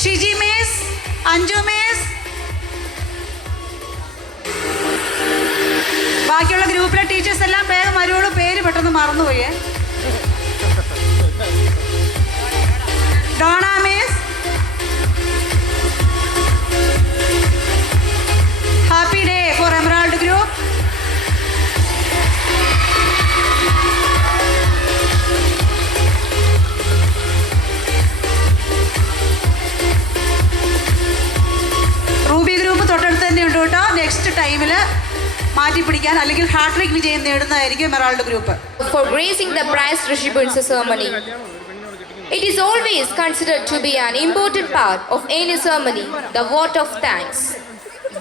ഷിജി മിസ്, അഞ്ജു മിസ്, ബാക്കിയുള്ള ഗ്രൂപ്പിലെ ടീച്ചേഴ്സ് എല്ലാം വേഗം വരുവുള്ളൂ, പേര് പെട്ടെന്ന് മറന്നുപോയി. Dona miss, happy day for emerald group. Ruby group തൊട്ടടുത്ത് തന്നെ ഉണ്ട് കേട്ടോ. നെക്സ്റ്റ് ടൈമിൽ മാറ്റി പിടിക്കാൻ അല്ലെങ്കിൽ ഹാട്രിക് വിജയം നേടുന്നതായിരിക്കും emerald group. For gracing the prize distribution ceremony. It is always considered to be an important part of any ceremony, the vote of thanks,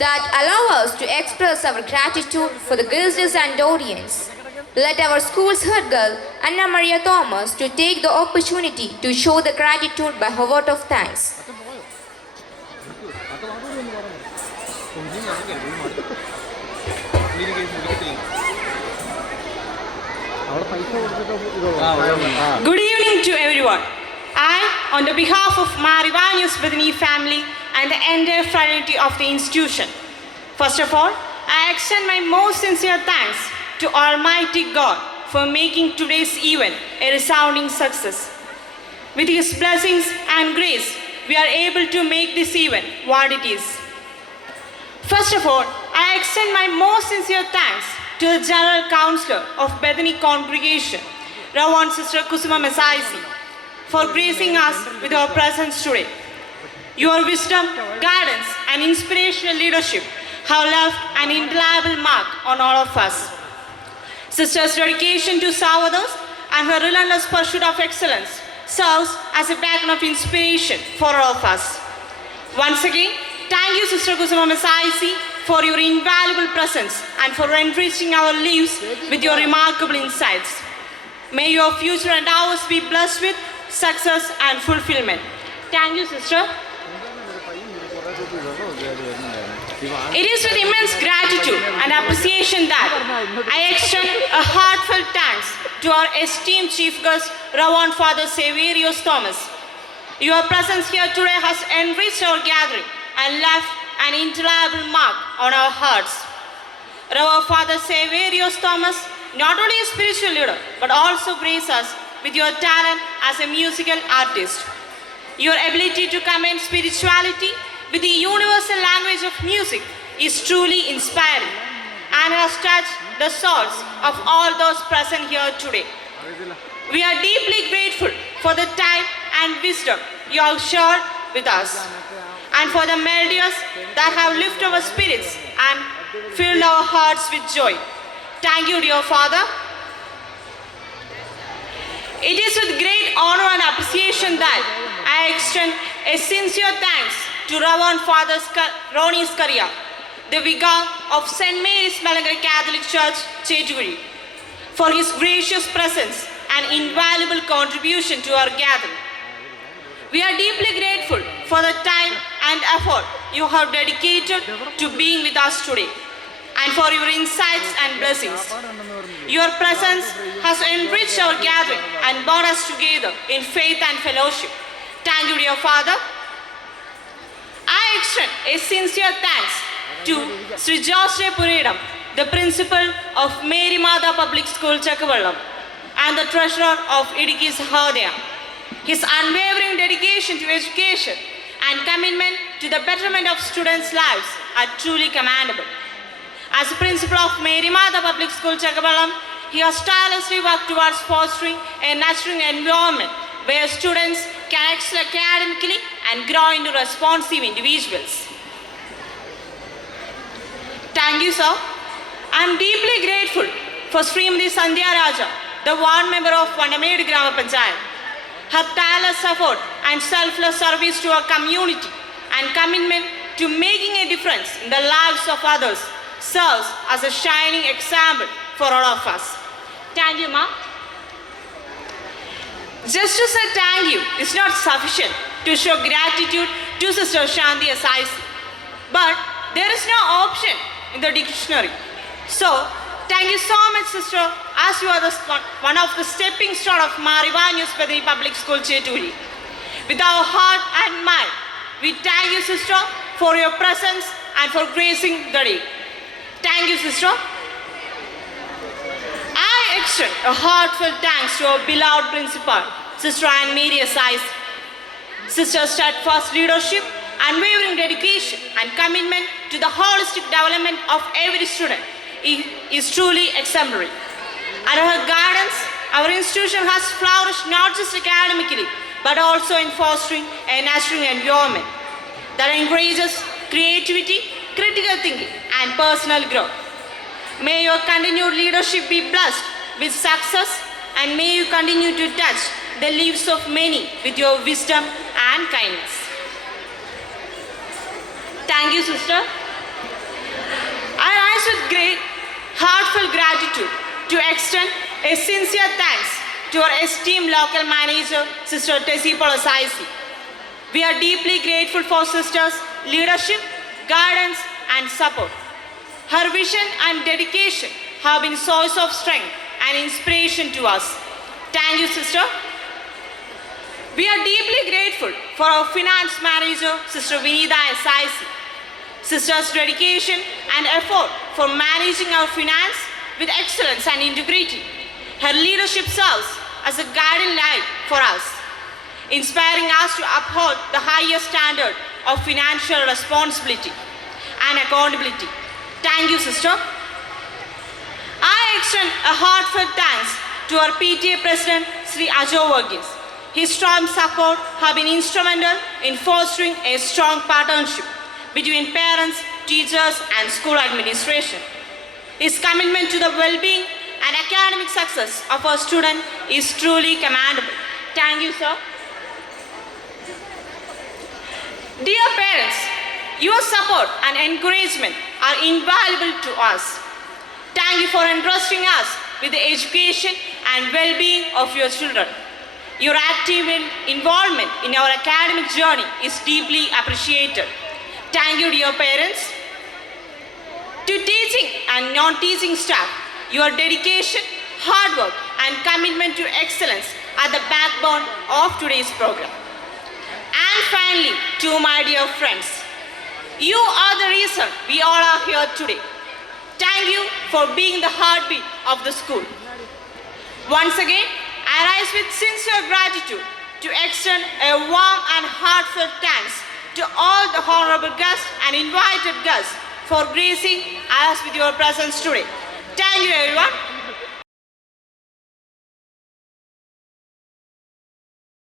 that allow us to express our gratitude for the guests and audience. Let our school's head girl, Anna Maria Thomas, to take the opportunity to show the gratitude by her vote of thanks. Good evening to everyone. I, on the behalf of Marivanius Bethany family and the entire fraternity of the institution, first of all, I extend my most sincere thanks to Almighty God for making today's event a resounding success. With His blessings and grace, we are able to make this event what it is. First of all, I extend my most sincere thanks to the General Counselor of Bethany Congregation, Reverend Sister Kusuma Masaisi, for gracing us with our presence today. Your wisdom, guidance, and inspirational leadership have left an indelible mark on all of us. Sister's dedication to serve others and her relentless pursuit of excellence serves as a beacon of inspiration for all of us. Once again, thank you, Sister Kusuma Masaisi, for your invaluable presence and for enriching our lives with your remarkable insights. May your future and ours be blessed with success and fulfillment. Thank you, Sister. It is with immense gratitude and appreciation that I extend a heartfelt thanks to our esteemed Chief Guest, Reverend Father Severius Thomas. Your presence here today has enriched our gathering and left an indelible mark on our hearts. Reverend Father Severius Thomas, not only a spiritual leader, but also grace us with your talent as a musical artist. Your ability to combine spirituality with the universal language of music is truly inspiring and has touched the souls of all those present here today. We are deeply grateful for the time and wisdom you have shared with us and for the melodies that have lifted our spirits and filled our hearts with joy. Thank you, dear Father. It is with great honor and appreciation that I extend a sincere thanks to Reverend Father Ronnie Scaria, the Vicar of St. Mary's Malankara Catholic Church, Chetuguri, for his gracious presence and invaluable contribution to our gathering. We are deeply grateful for the time and effort you have dedicated to being with us today and for your insights and blessings. Your presence has enriched our gathering and brought us together in faith and fellowship. Thank you, dear Father. I extend a sincere thanks to Sri Josre Puridam, the principal of Mary Mada Public School, Chakavallam, and the treasurer of Idiki Sahodaya. His unwavering dedication to education and commitment to the betterment of students' lives are truly commendable. As principal of Mary Mada Public School, Chakavallam, he has tirelessly worked towards fostering a nurturing environment where students can excel academically and grow into responsive individuals. Thank you, sir. I am deeply grateful for Srimati Sandhya Raja, the ward member of Vandamed Grama Panchayat. Her tireless effort and selfless service to our community and commitment to making a difference in the lives of others serves as a shining example for all of us. Thank you, Ma. Just to say thank you is not sufficient to show gratitude to Sister Shanti Asaisi, but there is no option in the dictionary. So, thank you so much, Sister, as you are one of the stepping stone of Marivanius Bethany Public School, Cheturi. With our heart and mind, we thank you, Sister, for your presence and for gracing the day. Thank you, Sister. I extend a heartfelt thanks to our beloved principal, Sister Anne Mary Asaisi. Sister's steadfast leadership, unwavering dedication, and commitment to the holistic development of every student is truly exemplary. Under her guidance, our institution has flourished not just academically, but also in fostering a nurturing environment that encourages creativity, critical thinking, and personal growth. May your continued leadership be blessed with success, and may you continue to touch the lives of many with your wisdom and kindness. Thank you, Sister. I rise with great heartfelt gratitude to extend a sincere thanks to our esteemed local manager, Sister Tessie Polasaisi. We are deeply grateful for Sister's leadership, guidance, and support. Her vision and dedication have been a source of strength and inspiration to us. Thank you, sister. We are deeply grateful for our finance manager, Sister Vinita S.I.C. Sister's dedication and effort for managing our finance with excellence and integrity. Her leadership serves as a guiding light for us, inspiring us to uphold the highest standard of financial responsibility and accountability. Thank you, sister. I extend a heartfelt thanks to our PTA President, Sri Ajo Varghese. His strong support have been instrumental in fostering a strong partnership between parents, teachers, and school administration. His commitment to the well-being and academic success of our students is truly commendable. Thank you, sir. Dear parents, your support and encouragement are invaluable to us. Thank you for entrusting us with the education and well-being of your children. Your active involvement in our academic journey is deeply appreciated. Thank you, dear parents. To teaching and non-teaching staff, your dedication, hard work, and commitment to excellence are the backbone of today's program. And finally, to my dear friends, you are the reason we all are here today. Thank you for being the heartbeat of the school. Once again, I rise with sincere gratitude to extend a warm and heartfelt thanks to all the honorable guests and invited guests for gracing us with your presence today. Thank you, everyone.